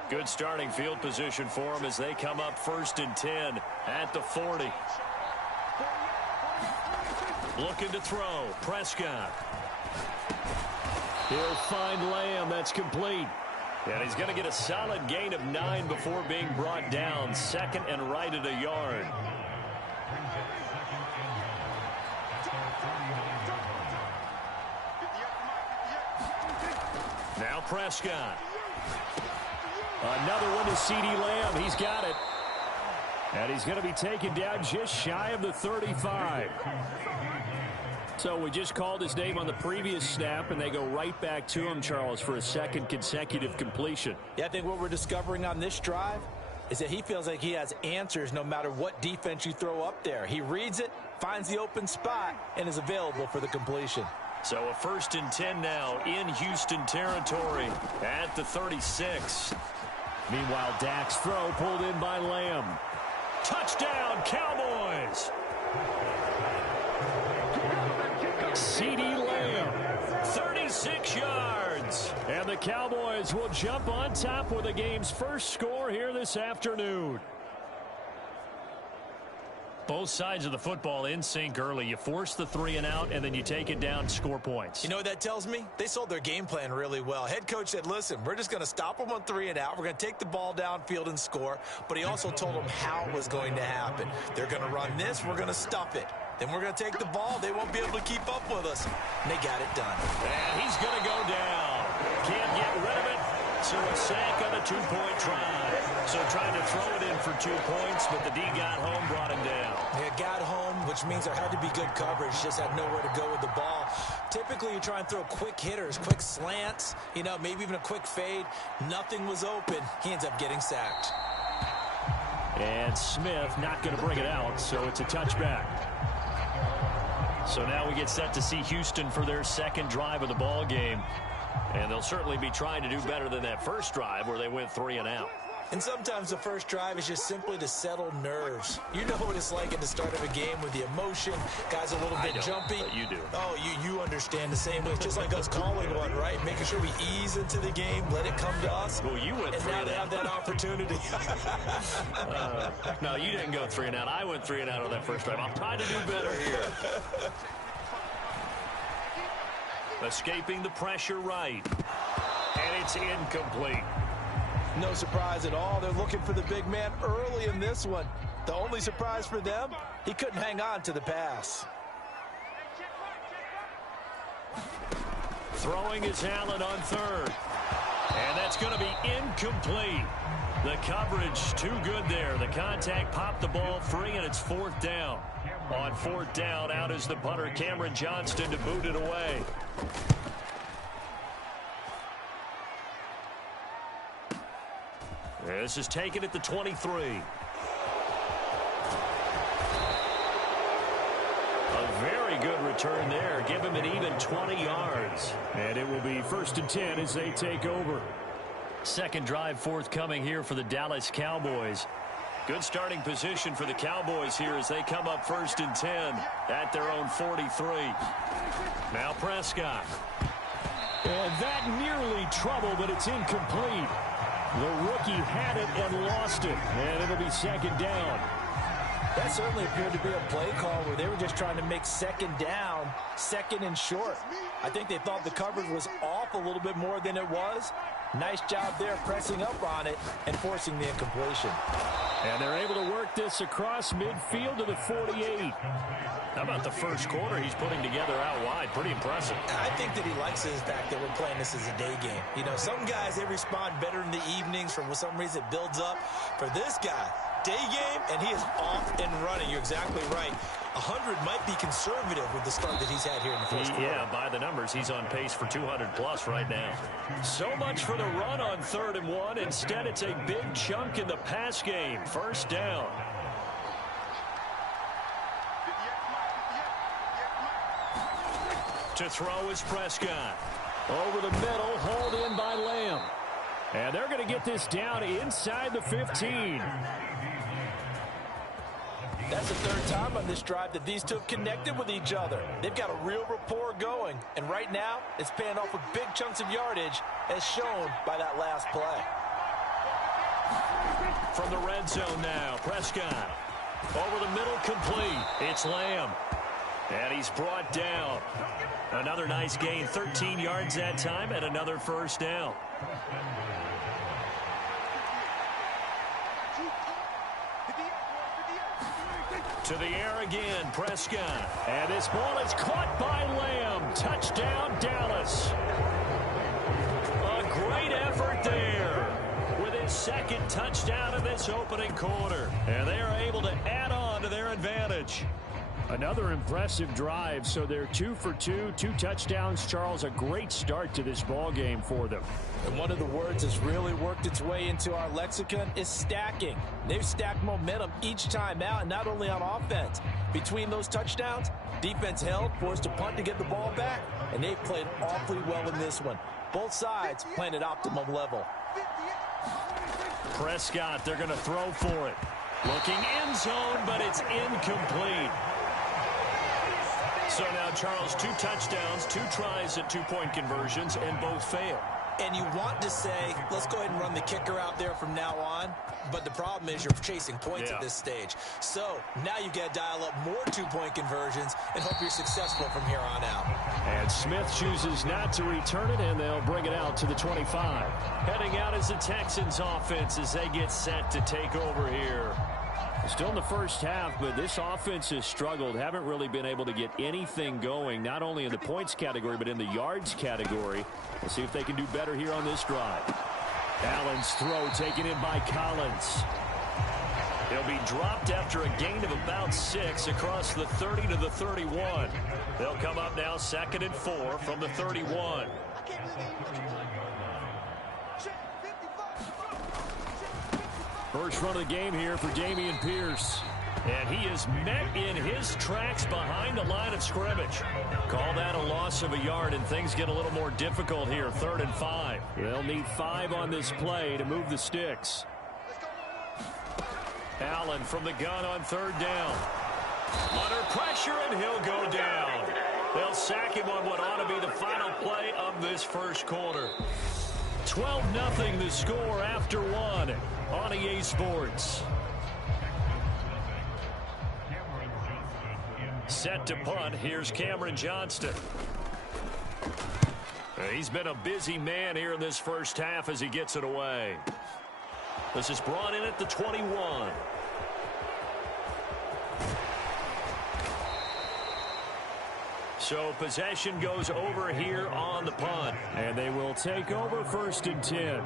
Good starting field position for them as they come up 1st and 10 at the 40. Looking to throw. Prescott. He'll find Lamb. That's complete. And he's going to get a solid gain of 9 before being brought down. 2nd and right at a yard. Now Prescott. Another one to CeeDee Lamb. He's got it. And he's going to be taken down just shy of the 35. So we just called his name on the previous snap, and they go right back to him, Charles, for a 2nd consecutive completion. Yeah, I think what we're discovering on this drive is that he feels like he has answers no matter what defense you throw up there. He reads it, finds the open spot, and is available for the completion. So a 1st and 10 now in Houston territory at the 36. Meanwhile, Dak's throw pulled in by Lamb. Touchdown, Cowboys! CeeDee Lamb, 36 yards. And the Cowboys will jump on top with the game's first score here this afternoon. Both sides of the football in sync early. You force the 3 and out, and then you take it down, score points. You know what that tells me? They sold their game plan really well. Head coach said, listen, we're just going to stop them on 3 and out. We're going to take the ball downfield and score. But he also told them how it was going to happen. They're going to run this. We're going to stuff it. Then we're going to take the ball. They won't be able to keep up with us. And they got it done. And he's going to go down. Can't get rid of it. So a sack on a 2-point try. So trying to throw it in for 2 points, but the D got home, brought him down. Yeah, got home, which means there had to be good coverage. Just had nowhere to go with the ball. Typically, you try and throw quick hitters, quick slants, you know, maybe even a quick fade. Nothing was open. He ends up getting sacked. And Smith not going to bring it out, so it's a touchback. So now we get set to see Houston for their 2nd drive of the ball game. And they'll certainly be trying to do better than that first drive where they went 3 and out. And sometimes the first drive is just simply to settle nerves. You know what it's like at the start of a game with the emotion. Guys a little bit jumpy. But you do. Oh, you understand the same way. It's just like us calling one, right? Making sure we ease into the game, let it come to us. Well, you went 3 and now and they have that opportunity. No, you didn't go 3 and out. I went 3 and out on that first drive. I'll try to do better here. Escaping the pressure right. And it's incomplete. No surprise at all. They're looking for the big man early in this one. The only surprise for them, he couldn't hang on to the pass. Throwing is Allen on third. And that's going to be incomplete. The coverage too good there. The contact popped the ball free, and it's fourth down. On fourth down, out is the punter, Cameron Johnston, to boot it away. This is taken at the 23. A very good return there. Give him an even 20 yards. And it will be 1st and 10 as they take over. Second drive forthcoming here for the Dallas Cowboys. Good starting position for the Cowboys here as they come up 1st and 10 at their own 43. Now Prescott. And that nearly trouble, but it's incomplete. The rookie had it and lost it. And it'll be second down. That certainly appeared to be a play call where they were just trying to make second down, second and short. I think they thought the coverage was off a little bit more than it was. Nice job there pressing up on it and forcing the incompletion. And they're able to work this across midfield to the 48. How about the first quarter he's putting together out wide? Pretty impressive. I think that he likes the fact that we're playing this as a day game. You know, some guys, they respond better in the evenings. For some reason, it builds up. For this guy, day game, and he is off and running. You're exactly right. 100 might be conservative with the start that he's had here in the first quarter. Yeah, by the numbers, he's on pace for 200+ right now. So much for the run on 3rd and 1. Instead, it's a big chunk in the pass game. First down. To throw is Prescott. Over the middle, hauled in by Lamb. And they're going to get this down inside the 15. That's the third time on this drive that these two have connected with each other. They've got a real rapport going. And right now, it's paying off with big chunks of yardage, as shown by that last play. From the red zone now, Prescott. Over the middle, complete. It's Lamb. And he's brought down. Another nice gain, 13 yards that time, and another first down. To the air again, Prescott. And this ball is caught by Lamb. Touchdown, Dallas. A great effort there with his second touchdown in this opening quarter. And they are able to add on to their advantage. Another impressive drive, so they're 2 for 2, 2 touchdowns. Charles, a great start to this ball game for them. And one of the words that's really worked its way into our lexicon is stacking. They've stacked momentum each time out, and not only on offense. Between those touchdowns, defense held, forced a punt to get the ball back, and they've played awfully well in this one. Both sides playing at optimum level. Prescott, they're going to throw for it. Looking end zone, but it's incomplete. So now, Charles, 2 touchdowns, 2 tries at 2-point conversions, and both fail. And you want to say, let's go ahead and run the kicker out there from now on. But the problem is you're chasing points at this stage. So now you got to dial up more 2-point conversions and hope you're successful from here on out. And Smith chooses not to return it, and they'll bring it out to the 25. Heading out is the Texans offense as they get set to take over here. Still in the first half, but this offense has struggled. Haven't really been able to get anything going, not only in the points category, but in the yards category. We'll see if they can do better here on this drive. Allen's throw taken in by Collins. He'll be dropped after a gain of about 6 across the 30 to the 31. They'll come up now 2nd and 4 from the 31. First run of the game here for Dameon Pierce. And he is met in his tracks behind the line of scrimmage. Call that a loss of a yard, and things get a little more difficult here, 3rd and 5. They'll need 5 on this play to move the sticks. Allen from the gun on 3rd down. Under pressure, and he'll go down. They'll sack him on what ought to be the final play of this first quarter. 12-0 the score after 1 on EA Sports. Set to punt. Here's Cameron Johnston. He's been a busy man here in this first half as he gets it away. This is brought in at the 21. So possession goes over here on the punt. And they will take over 1st and 10.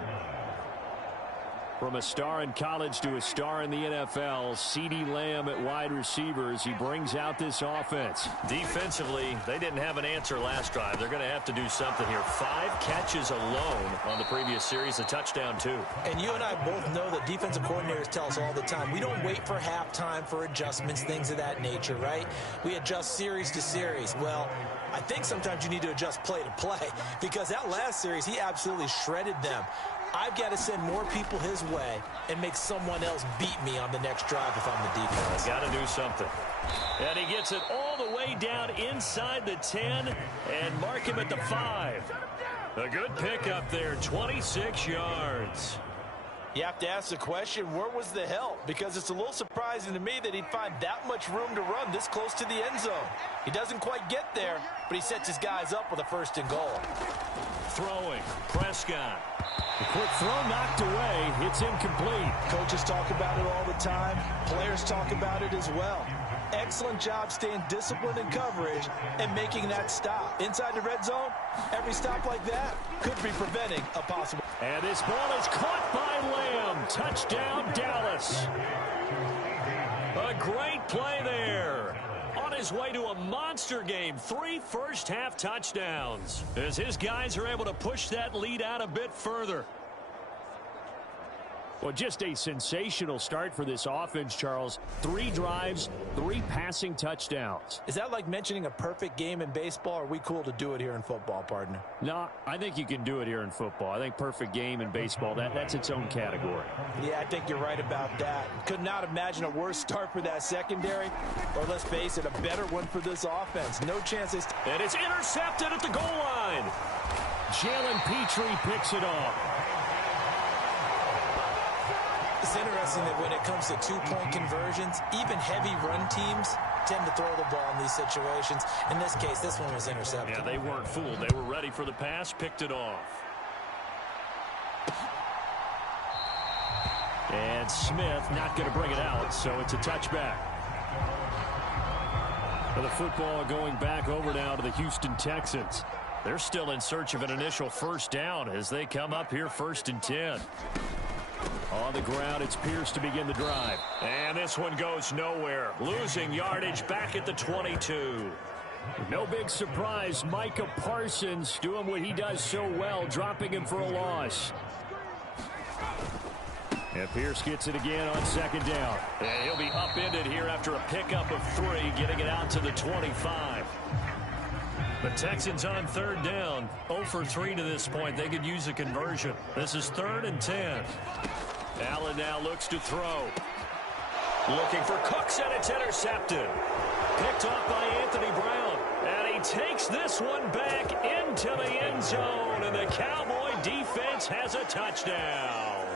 From a star in college to a star in the NFL, CeeDee Lamb at wide receiver as he brings out this offense. Defensively, they didn't have an answer last drive. They're going to have to do something here. 5 catches alone on the previous series, a touchdown too. And you and I both know that defensive coordinators tell us all the time, we don't wait for halftime for adjustments, things of that nature, right? We adjust series to series. Well, I think sometimes you need to adjust play to play because that last series, he absolutely shredded them. I've got to send more people his way and make someone else beat me on the next drive if I'm the defense. Got to do something. And he gets it all the way down inside the 10 and mark him at the 5. A good pickup there, 26 yards. You have to ask the question, where was the help? Because it's a little surprising to me that he'd find that much room to run this close to the end zone. He doesn't quite get there, but he sets his guys up with a 1st and goal. Throwing, Prescott. The quick throw knocked away. It's incomplete. Coaches talk about it all the time. Players talk about it as well. Excellent job staying disciplined in coverage and making that stop. Inside the red zone, every stop like that could be preventing a possible. And this ball is caught by Lamb. Touchdown, Dallas. A great play there. On his way to a monster game, 3 first-half touchdowns. As his guys are able to push that lead out a bit further. Well, just a sensational start for this offense, Charles. 3 drives, 3 passing touchdowns. Is that like mentioning a perfect game in baseball? Or are we cool to do it here in football, partner? No, I think you can do it here in football. I think perfect game in baseball, that's its own category. Yeah, I think you're right about that. Could not imagine a worse start for that secondary, or let's face it, a better one for this offense. No chances. And it's intercepted at the goal line. Jalen Petrie picks it off. It's interesting that when it comes to 2-point conversions, even heavy run teams tend to throw the ball in these situations. In this case, this one was intercepted. Yeah, they weren't fooled. They were ready for the pass, picked it off. And Smith not going to bring it out, so it's a touchback. And the football going back over now to the Houston Texans. They're still in search of an initial 1st down as they come up here 1st and 10. On the ground, it's Pierce to begin the drive. And this one goes nowhere. Losing yardage back at the 22. No big surprise. Micah Parsons doing what he does so well, dropping him for a loss. And Pierce gets it again on 2nd down. And he'll be upended here after a pickup of 3, getting it out to the 25. The Texans on 3rd down. 0 for 3 to this point. They could use a conversion. This is 3rd and 10. Allen now looks to throw. Looking for Cooks, and it's intercepted. Picked off by Anthony Brown. And he takes this one back into the end zone. And the Cowboy defense has a touchdown.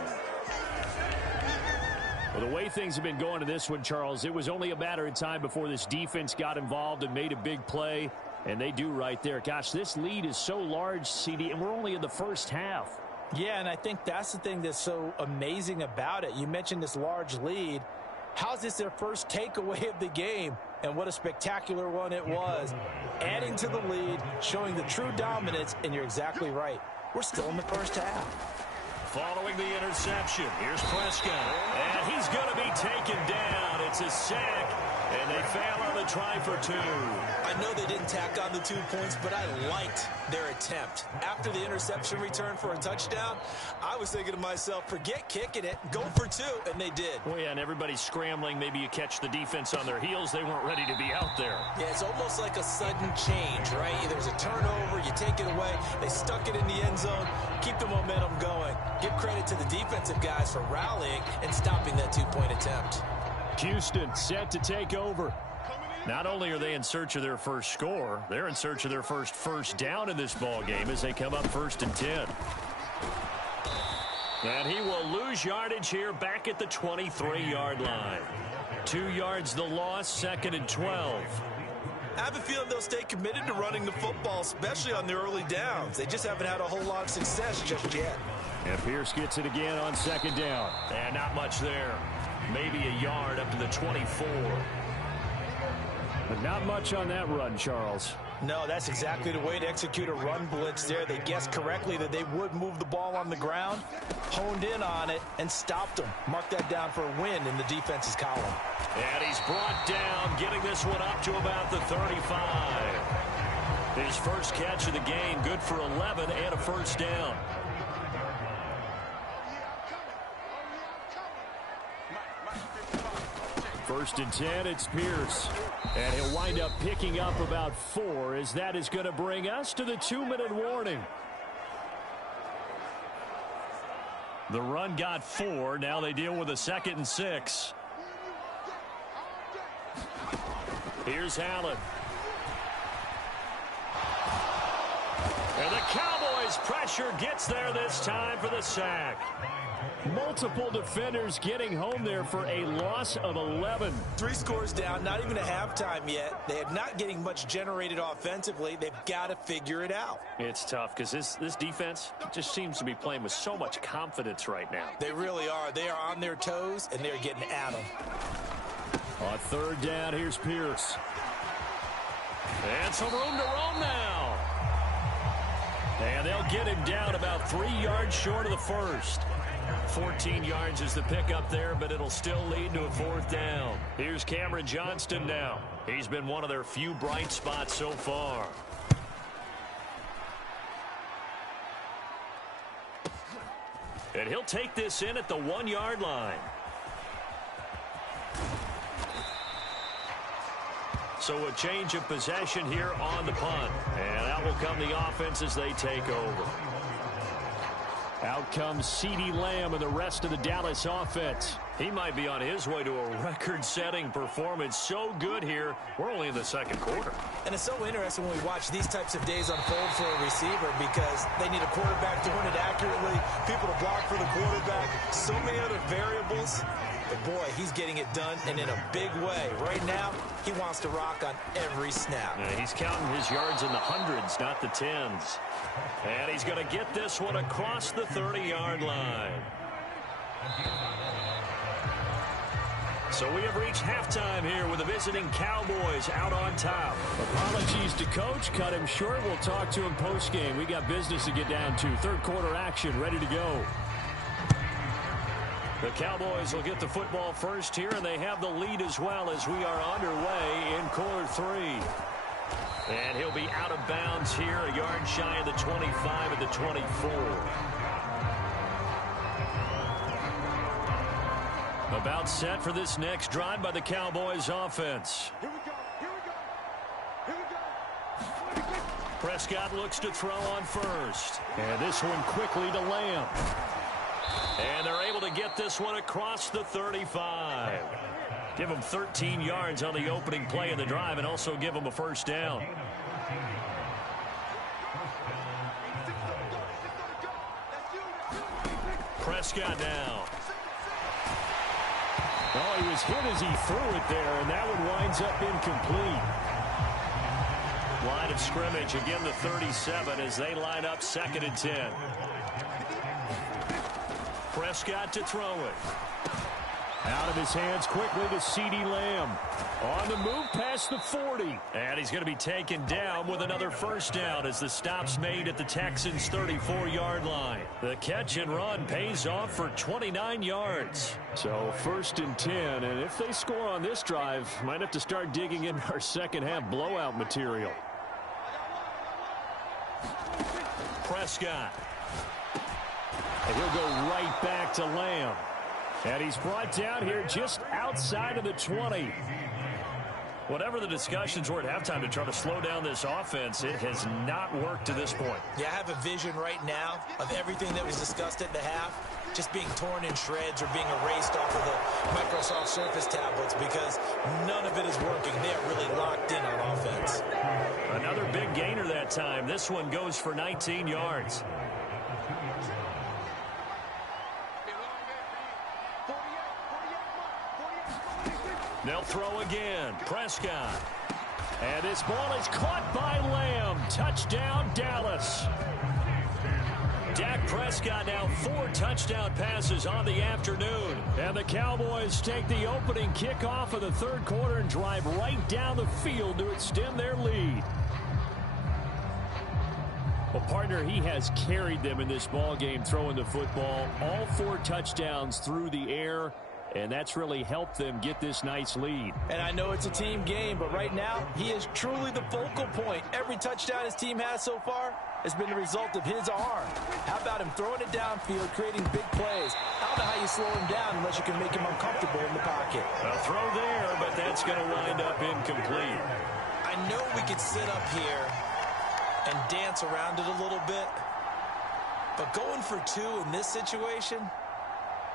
Well, the way things have been going to this one, Charles, it was only a matter of time before this defense got involved and made a big play. And they do right there. Gosh, this lead is so large, CD, and we're only in the 1st half. Yeah, and I think that's the thing that's so amazing about it. You mentioned this large lead. How's this their first takeaway of the game? And what a spectacular one it was. Adding to the lead, showing the true dominance, and you're exactly right. We're still in the 1st half. Following the interception, here's Prescott. And he's going to be taken down. It's a sack, and they fail on the try for 2. I know they didn't tack on the 2 points, but I liked their attempt. After the interception return for a touchdown, I was thinking to myself, forget kicking it, go for 2, and they did. Well, yeah, and everybody's scrambling. Maybe you catch the defense on their heels. They weren't ready to be out there. Yeah, it's almost like a sudden change, right? There's a turnover, you take it away, they stuck it in the end zone, keep the momentum going. Give credit to the defensive guys for rallying and stopping that 2-point attempt. Houston set to take over. Not only are they in search of their first score, they're in search of their first down in this ball game as they come up 1st and 10. And he will lose yardage here back at the 23-yard line. 2 yards the loss, 2nd and 12. I have a feeling they'll stay committed to running the football, especially on the early downs. They just haven't had a whole lot of success just yet. And Pierce gets it again on second down. And not much there. Maybe a yard up to the 24. But not much on that run, Charles. No, that's exactly the way to execute a run blitz there. They guessed correctly that they would move the ball on the ground, honed in on it, and stopped them. Mark that down for a win in the defense's column. And he's brought down, getting this one up to about the 35. His first catch of the game, good for 11 and a first down. First and 10, it's Pierce. And he'll wind up picking up about 4, as that is going to bring us to the 2-minute warning. The run got 4. Now they deal with a 2nd and 6. Here's Allen. And the Cowboys' pressure gets there this time for the sack. Multiple defenders getting home there for a loss of 11. 3 scores down, not even a halftime yet. They are not getting much generated offensively. They've got to figure it out. It's tough because this defense just seems to be playing with so much confidence right now. They really are. They are on their toes, and they're getting at them. On third down, here's Pierce. And some room to roam now. And they'll get him down about 3 yards short of the first. 14 yards is the pickup there, but it'll still lead to a 4th down. Here's Cameron Johnston now. He's been one of their few bright spots so far. And he'll take this in at the 1-yard line. So a change of possession here on the punt. And out will come the offense as they take over. Out comes CeeDee Lamb and the rest of the Dallas offense. He might be on his way to a record-setting performance. So good here. We're only in the 2nd quarter. And it's so interesting when we watch these types of days unfold for a receiver because they need a quarterback doing it accurately, people to block for the quarterback, so many other variables. But, boy, he's getting it done and in a big way. Right now, he wants to rock on every snap. He's counting his yards in the hundreds, not the tens. And he's going to get this one across the 30-yard line. So we have reached halftime here with the visiting Cowboys out on top. Apologies to Coach. Cut him short. We'll talk to him postgame. We got business to get down to. 3rd quarter action ready to go. The Cowboys will get the football first here, and they have the lead as well as we are underway in quarter 3. And he'll be out of bounds here, a yard shy of the 25 at the 24. About set for this next drive by the Cowboys offense. Here we go. Here we go. Here we go. Prescott looks to throw on first. And this one quickly to Lamb. And they're able to get this one across the 35. Give them 13 yards on the opening play of the drive and also give them a first down. Prescott now. Oh, he was hit as he threw it there, and that one winds up incomplete. Line of scrimmage, again the 37 as they line up 2nd and 10. Prescott to throw it. Out of his hands quickly to CeeDee Lamb. On the move past the 40. And he's going to be taken down with another first down as the stop's made at the Texans' 34-yard line. The catch and run pays off for 29 yards. So 1st and 10, and if they score on this drive, might have to start digging in our second-half blowout material. Prescott. And he'll go right back to Lamb. And he's brought down here just outside of the 20. Whatever the discussions were at halftime to try to slow down this offense, it has not worked to this point. Yeah, I have a vision right now of everything that was discussed at the half just being torn in shreds or being erased off of the Microsoft Surface tablets because none of it is working. They are really locked in on offense. Another big gainer that time. This one goes for 19 yards. They'll throw again. Prescott. And this ball is caught by Lamb. Touchdown, Dallas. Dak Prescott now 4 touchdown passes on the afternoon. And the Cowboys take the opening kickoff of the third quarter and drive right down the field to extend their lead. Well, partner, he has carried them in this ball game throwing the football. All 4 touchdowns through the air, and that's really helped them get this nice lead. And I know it's a team game, but right now, he is truly the focal point. Every touchdown his team has so far has been the result of his arm. How about him throwing it downfield, creating big plays? I don't know how you slow him down unless you can make him uncomfortable in the pocket. A throw there, but that's going to wind up incomplete. I know we could sit up here and dance around it a little bit, but going for 2 in this situation,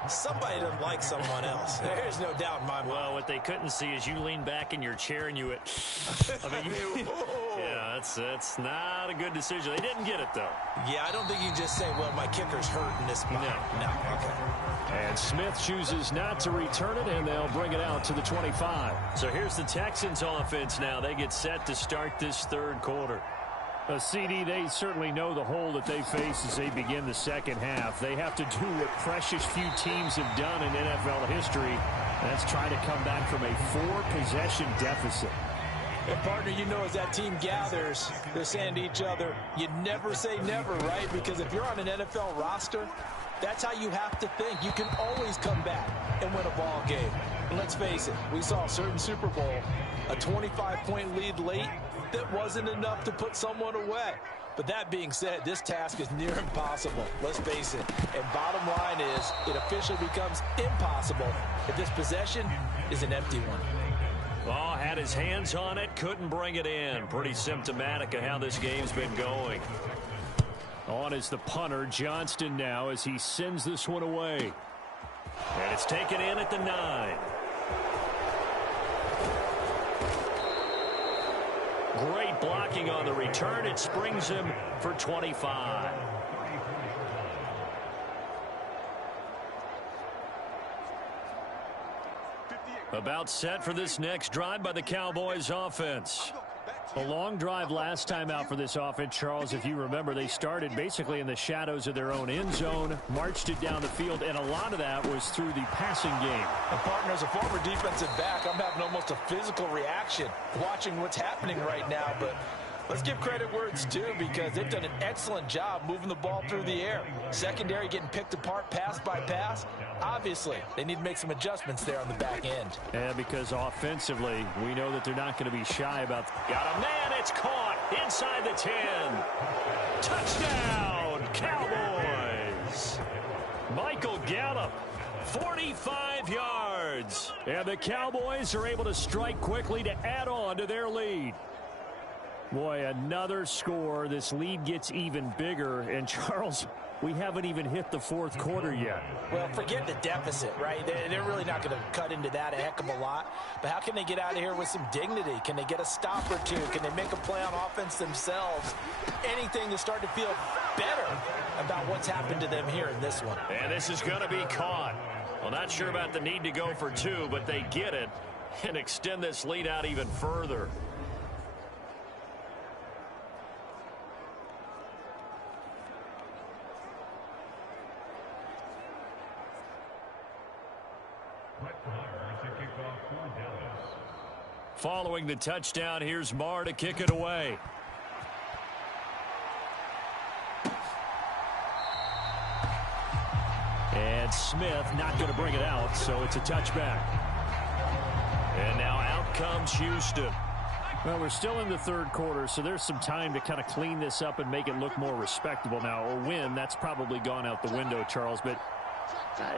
somebody doesn't like someone else. There's no doubt in my mind. Well, what they couldn't see is you lean back in your chair and you went, yeah, that's not a good decision. They didn't get it, though. Yeah, I don't think you can just say, well, my kicker's hurt in this spot. No, okay. And Smith chooses not to return it, and they'll bring it out to the 25. So here's the Texans offense now. They get set to start this third quarter. CD, they certainly know the hole that they face as they begin the second half. They have to do what precious few teams have done in NFL history. That's try to come back from a 4-possession deficit. And, partner, you know as that team gathers, they're saying to each other, you never say never, right? Because if you're on an NFL roster, that's how you have to think. You can always come back and win a ball game. And let's face it, we saw a certain Super Bowl, a 25-point lead late, that wasn't enough to put someone away. But that being said, this task is near impossible. Let's face it. And bottom line is, it officially becomes impossible if this possession is an empty one. Oh, had his hands on it, couldn't bring it in. Pretty symptomatic of how this game's been going. On is the punter, Johnston now, as he sends this one away. And it's taken in at the 9. Great blocking on the return. It springs him for 25. About set for this next drive by the Cowboys offense. A long drive last time out for this offense, Charles. If you remember, they started basically in the shadows of their own end zone, marched it down the field, and a lot of that was through the passing game. And, partner, as a former defensive back, I'm having almost a physical reaction watching what's happening right now. But let's give credit where it's due, because they've done an excellent job moving the ball through the air. Secondary getting picked apart pass by pass. Obviously, they need to make some adjustments there on the back end. And because offensively, we know that they're not going to be shy about. Got a man, it's caught inside the 10. Touchdown, Cowboys. Michael Gallup, 45 yards. And the Cowboys are able to strike quickly to add on to their lead. Boy, another score. This lead gets even bigger. And, Charles, we haven't even hit the fourth quarter yet. Well, forget the deficit, right? They're really not going to cut into that a heck of a lot. But how can they get out of here with some dignity? Can they get a stop or two? Can they make a play on offense themselves? Anything to start to feel better about what's happened to them here in this one. And this is going to be caught. Well, not sure about the need to go for 2, but they get it and extend this lead out even further. Following the touchdown, here's Marr to kick it away. And Smith not going to bring it out, so it's a touchback. And now out comes Houston. Well, we're still in the third quarter, so there's some time to kind of clean this up and make it look more respectable. Now, a win, that's probably gone out the window, Charles, but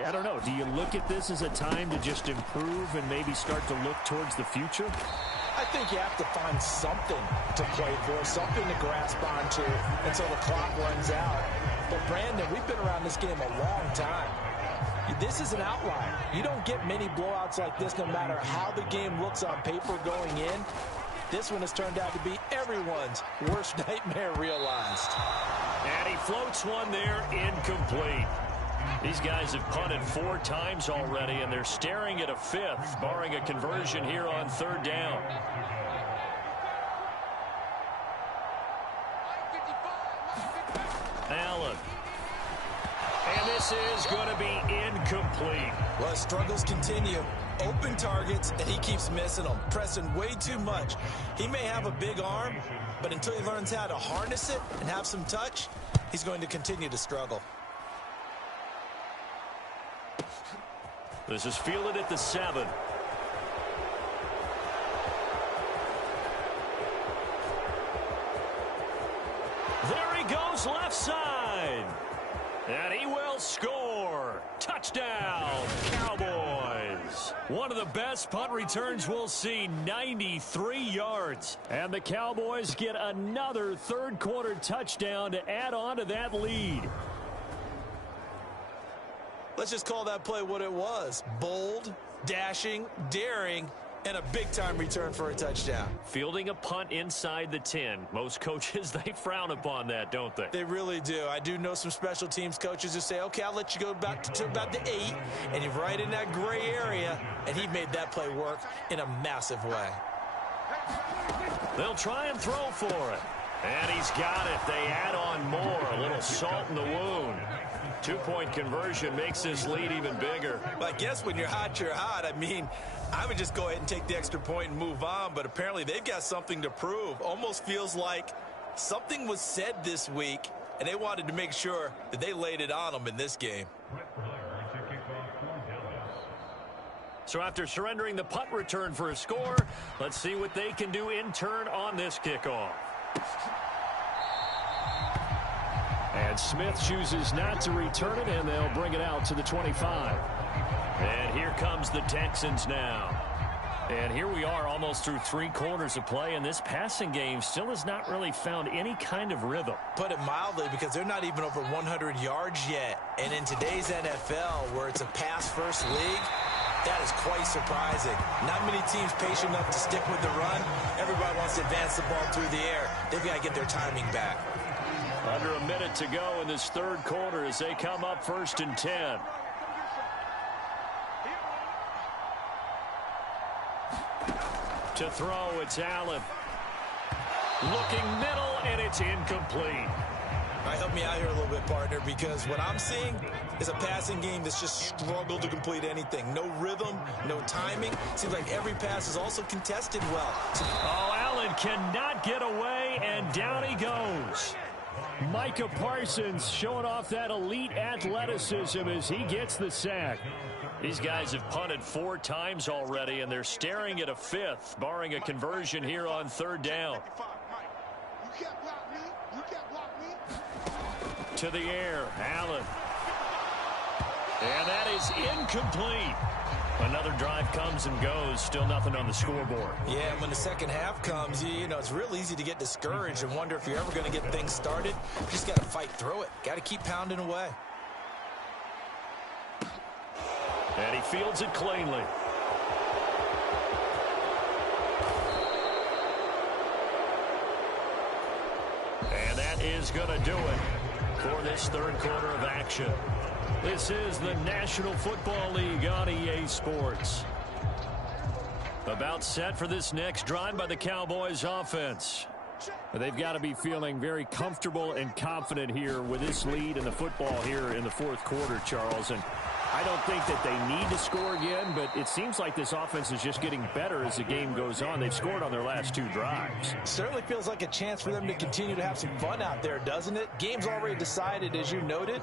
I don't know. Do you look at this as a time to just improve and maybe start to look towards the future? I think you have to find something to play for, something to grasp onto until the clock runs out. But, Brandon, we've been around this game a long time. This is an outlier. You don't get many blowouts like this no matter how the game looks on paper going in. This one has turned out to be everyone's worst nightmare realized. And he floats one there, incomplete. These guys have punted 4 times already, and they're staring at a 5th, barring a conversion here on 3rd down. Allen this is going to be incomplete. Well, struggles continue. Open targets, and he keeps missing them, pressing way too much. He may have a big arm, but until he learns how to harness it and have some touch, he's going to continue to struggle. This is fielded at the 7. There he goes, left side. And he will score. Touchdown, Cowboys. One of the best punt returns we'll see, 93 yards. And the Cowboys get another third-quarter touchdown to add on to that lead. Let's just call that play what it was. Bold, dashing, daring, and a big-time return for a touchdown. Fielding a punt inside the 10. Most coaches, they frown upon that, don't they? They really do. I do know some special teams coaches who say, okay, I'll let you go back to about the 8, and you're right in that gray area, and he made that play work in a massive way. They'll try and throw for it. And he's got it. They add on more. A little salt in the wound. 2-point conversion makes this lead even bigger. Well, I guess when you're hot, you're hot. I mean, I would just go ahead and take the extra point and move on, but apparently they've got something to prove. Almost feels like something was said this week, and they wanted to make sure that they laid it on them in this game. So after surrendering the punt return for a score, let's see what they can do in turn on this kickoff. And Smith chooses not to return it, and they'll bring it out to the 25. And here comes the Texans now. And here we are almost through 3 quarters of play, and this passing game still has not really found any kind of rhythm. Put it mildly, because they're not even over 100 yards yet. And in today's NFL, where it's a pass-first league, that is quite surprising. Not many teams patient enough to stick with the run. Everybody wants to advance the ball through the air. They've got to get their timing back. Under a minute to go in this third quarter as they come up 1st and 10. To throw, it's Allen. Looking middle, and it's incomplete. All right, help me out here a little bit, partner, because what I'm seeing is a passing game that's just struggled to complete anything. No rhythm, no timing. Seems like every pass is also contested well. Oh, Allen cannot get away, and down he goes. Micah Parsons showing off that elite athleticism as he gets the sack. These guys have punted 4 times already, and they're staring at a 5th, barring a conversion here on 3rd down. To the air, Allen. And that is incomplete. Another drive comes and goes, still nothing on the scoreboard. Yeah, and when the second half comes, you know, it's real easy to get discouraged and wonder if you're ever going to get things started. You just got to fight through it. Got to keep pounding away. And he fields it cleanly. And that is going to do it for this third quarter of action. This is the National Football League on EA Sports. About set for this next drive by the Cowboys offense. They've got to be feeling very comfortable and confident here with this lead in the football here in the 4th quarter, Charles. And I don't think that they need to score again, but it seems like this offense is just getting better as the game goes on. They've scored on their last 2 drives. Certainly feels like a chance for them to continue to have some fun out there, doesn't it? Game's already decided, as you noted,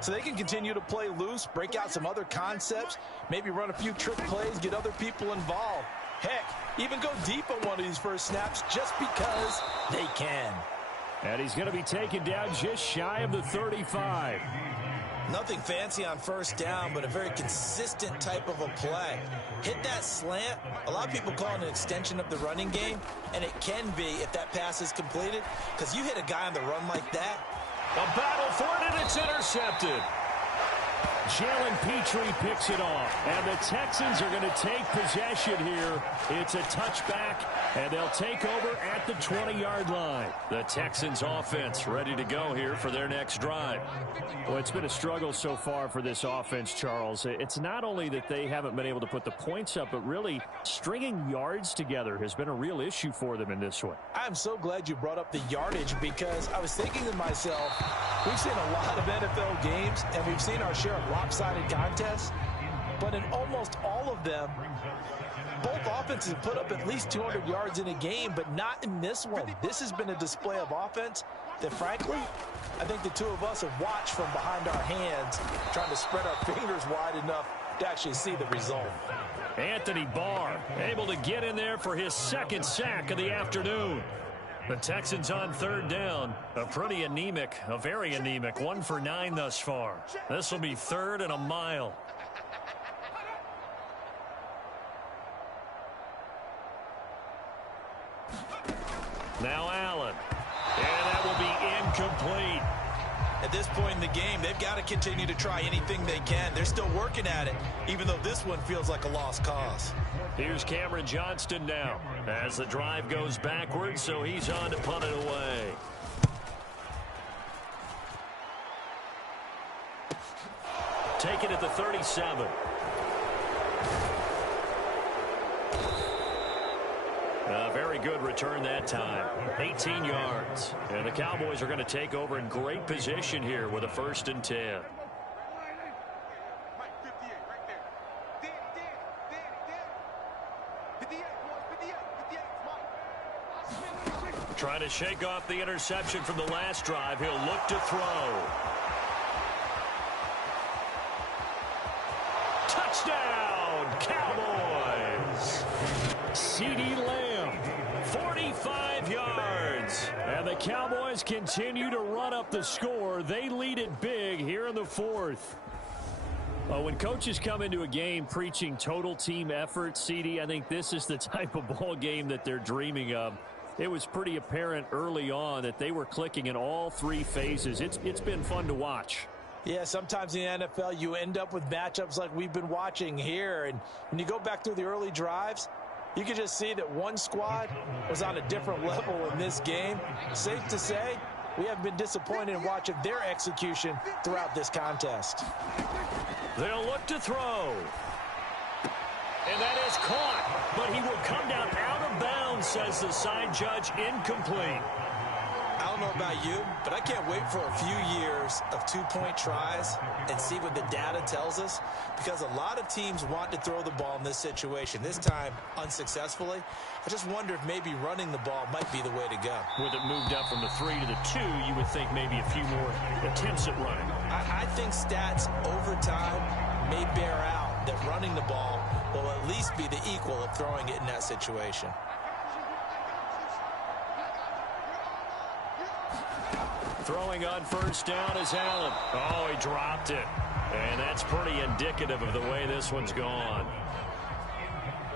so they can continue to play loose, break out some other concepts, maybe run a few trick plays, get other people involved. Heck, even go deep on one of these first snaps just because they can. And he's going to be taken down just shy of the 35. Nothing fancy on 1st down, but a very consistent type of a play. Hit that slant. A lot of people call it an extension of the running game, and it can be if that pass is completed, because you hit a guy on the run like that. A battle for it, and it's intercepted. Jalen Petrie picks it off. And the Texans are going to take possession here. It's a touchback, and they'll take over at the 20-yard line. The Texans offense ready to go here for their next drive. Well, it's been a struggle so far for this offense, Charles. It's not only that they haven't been able to put the points up, but really stringing yards together has been a real issue for them in this one. I'm so glad you brought up the yardage, because I was thinking to myself, we've seen a lot of NFL games, and we've seen our share of lopsided contests, but in almost all of them, both offenses put up at least 200 yards in a game, but not in this one. This has been a display of offense that, frankly, I think the two of us have watched from behind our hands, trying to spread our fingers wide enough to actually see the result. Anthony Barr able to get in there for his second sack of the afternoon. The Texans on third down, a very anemic 1 for 9 thus far. This will be 3rd and a mile. Now Allen, and that will be incomplete. At this point in the game, they've got to continue to try anything they can. They're still working at it, even though this one feels like a lost cause. Here's Cameron Johnston now as the drive goes backwards, so he's on to punt it away. Take it at the 37. A very good return that time. 18 yards. And the Cowboys are going to take over in great position here with a 1st and 10. Trying to shake off the interception from the last drive. He'll look to throw. Touchdown, Cowboys! CeeDee Lamb, 45 yards. And the Cowboys continue to run up the score. They lead it big here in the 4th. When coaches come into a game preaching total team effort, CeeDee, I think this is the type of ball game that they're dreaming of. It was pretty apparent early on that they were clicking in all 3 phases. It's been fun to watch. Yeah, sometimes in the NFL you end up with matchups like we've been watching here. And when you go back through the early drives, you can just see that one squad was on a different level in this game. Safe to say, we haven't been disappointed in watching their execution throughout this contest. They'll look to throw. And that is caught, but he will come down out of bounds, says the side judge, incomplete. I don't know about you, but I can't wait for a few years of 2-point tries and see what the data tells us, because a lot of teams want to throw the ball in this situation. This time, unsuccessfully. I just wonder if maybe running the ball might be the way to go. With it moved up from the 3 to the 2, you would think maybe a few more attempts at running. I think stats over time may bear out that running the ball will at least be the equal of throwing it in that situation. Throwing on 1st down is Allen. Oh, he dropped it. And that's pretty indicative of the way this one's gone.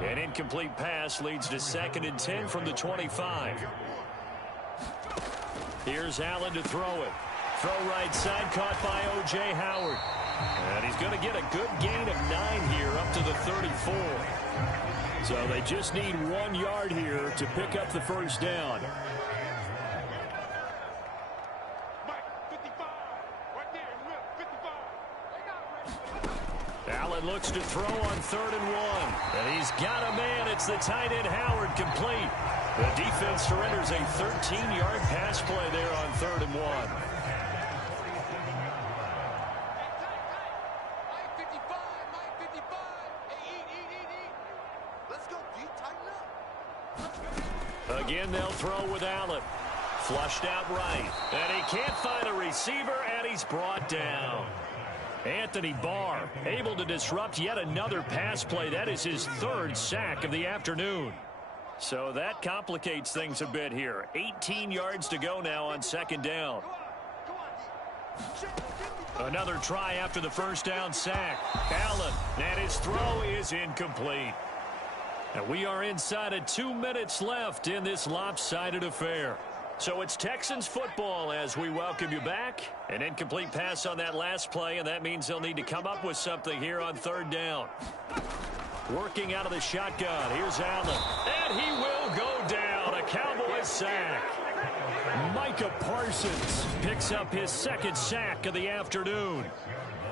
An incomplete pass leads to 2nd and 10 from the 25. Here's Allen to throw it. Throw right side, caught by O.J. Howard. And he's going to get a good gain of 9 here up to the 34. So they just need 1 yard here to pick up the 1st down. Allen looks to throw on 3rd and 1. And he's got a man. It's the tight end Howard, complete. The defense surrenders a 13-yard pass play there on 3rd and 1. Again, they'll throw with Allen. Flushed out right. And he can't find a receiver, and he's brought down. Anthony Barr able to disrupt yet another pass play. That is his 3rd sack of the afternoon. So that complicates things a bit here. 18 yards to go now on 2nd down. Another try after the 1st down sack. Allen, and his throw is incomplete. And we are inside of 2 minutes left in this lopsided affair. So it's Texans football as we welcome you back. An incomplete pass on that last play, and that means they'll need to come up with something here on third down. Working out of the shotgun. Here's Allen. And he will go down. A Cowboys sack. Micah Parsons picks up his second sack of the afternoon.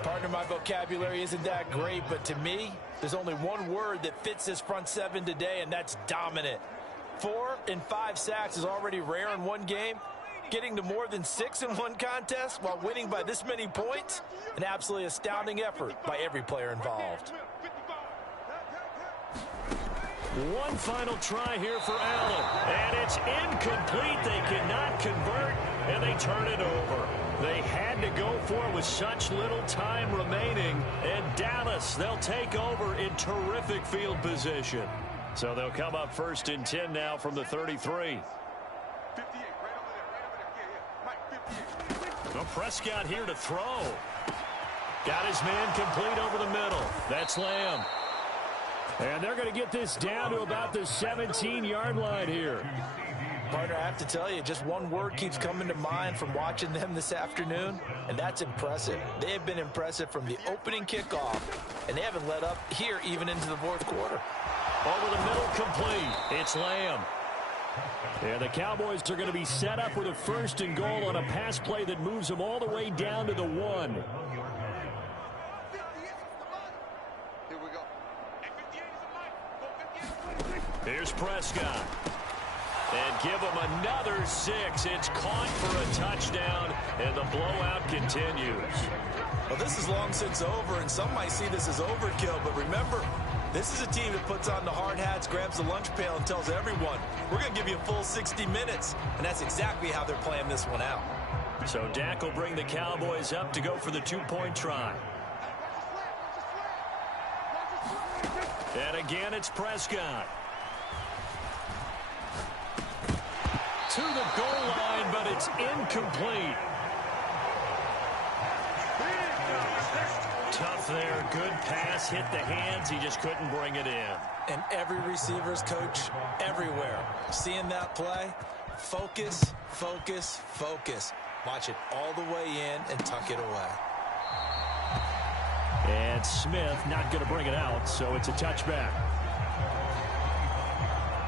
Partner, my vocabulary isn't that great, but to me, there's only one word that fits this front seven today, and that's dominant. 4 and 5 sacks is already rare in one game. Getting to more than 6 in one contest while winning by this many points, an absolutely astounding effort by every player involved. One final try here for Allen, and it's incomplete. They cannot convert, and they turn it over. They had to go for it with such little time remaining, and Dallas, they'll take over in terrific field position. So they'll come up first and 10 now from the 33. Well, Prescott here to throw. Got his man complete over the middle. That's Lamb. And they're going to get this down to about the 17-yard line here. Partner, I have to tell you, just one word keeps coming to mind from watching them this afternoon, and that's impressive. They have been impressive from the opening kickoff, and they haven't let up here even into the fourth quarter. Over the middle, complete. It's Lamb. And the Cowboys are going to be set up with a first and goal on a pass play that moves them all the way down to the 1. Here's Prescott. And give him another 6. It's caught for a touchdown, and the blowout continues. Well, this is long since over, and some might see this as overkill, but remember, this is a team that puts on the hard hats, grabs the lunch pail, and tells everyone, we're going to give you a full 60 minutes, and that's exactly how they're playing this one out. So Dak will bring the Cowboys up to go for the 2-point try. And again, it's Prescott. To the goal line, but it's incomplete. Tough there. Good pass. Hit the hands. He just couldn't bring it in. And every receiver's coach everywhere. Seeing that play, focus, focus, focus. Watch it all the way in and tuck it away. And Smith not going to bring it out, so it's a touchback.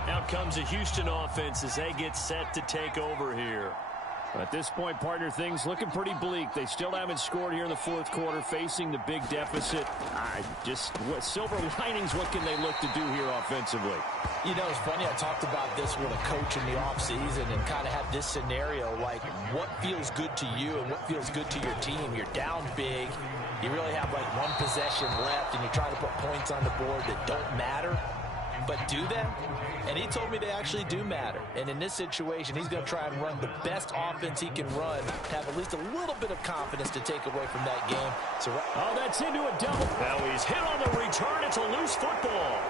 Out comes the Houston offense as they get set to take over here. At this point, partner, things looking pretty bleak. They still haven't scored here in the fourth quarter, facing the big deficit. Silver linings, what can they look to do here offensively? You know, it's funny, I talked about this with a coach in the offseason and kind of had this scenario, like what feels good to you and what feels good to your team. You're down big. You really have like one possession left, and you're trying to put points on the board that don't matter. But do them? And he told me they actually do matter. And in this situation, he's going to try and run the best offense he can run, have at least a little bit of confidence to take away from that game. So, oh, that's into a double. Now he's hit on the return. It's a loose football.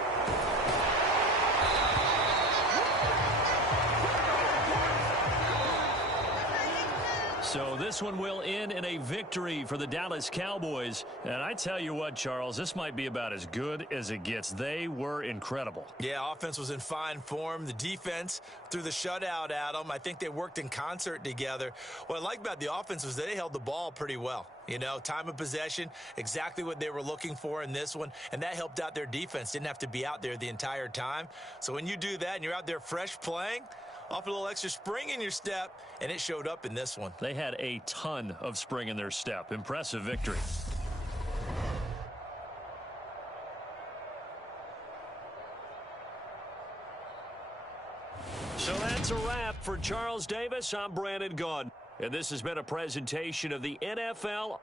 So this one will end in a victory for the Dallas Cowboys. And I tell you what, Charles, this might be about as good as it gets. They were incredible. Yeah, offense was in fine form. The defense threw the shutout at them. I think they worked in concert together. What I like about the offense was they held the ball pretty well. You know, time of possession, exactly what they were looking for in this one. And that helped out their defense. Didn't have to be out there the entire time. So when you do that and you're out there fresh playing, off a little extra spring in your step, and it showed up in this one. They had a ton of spring in their step. Impressive victory. So that's a wrap for Charles Davis. I'm Brandon Gaudin. And this has been a presentation of the NFL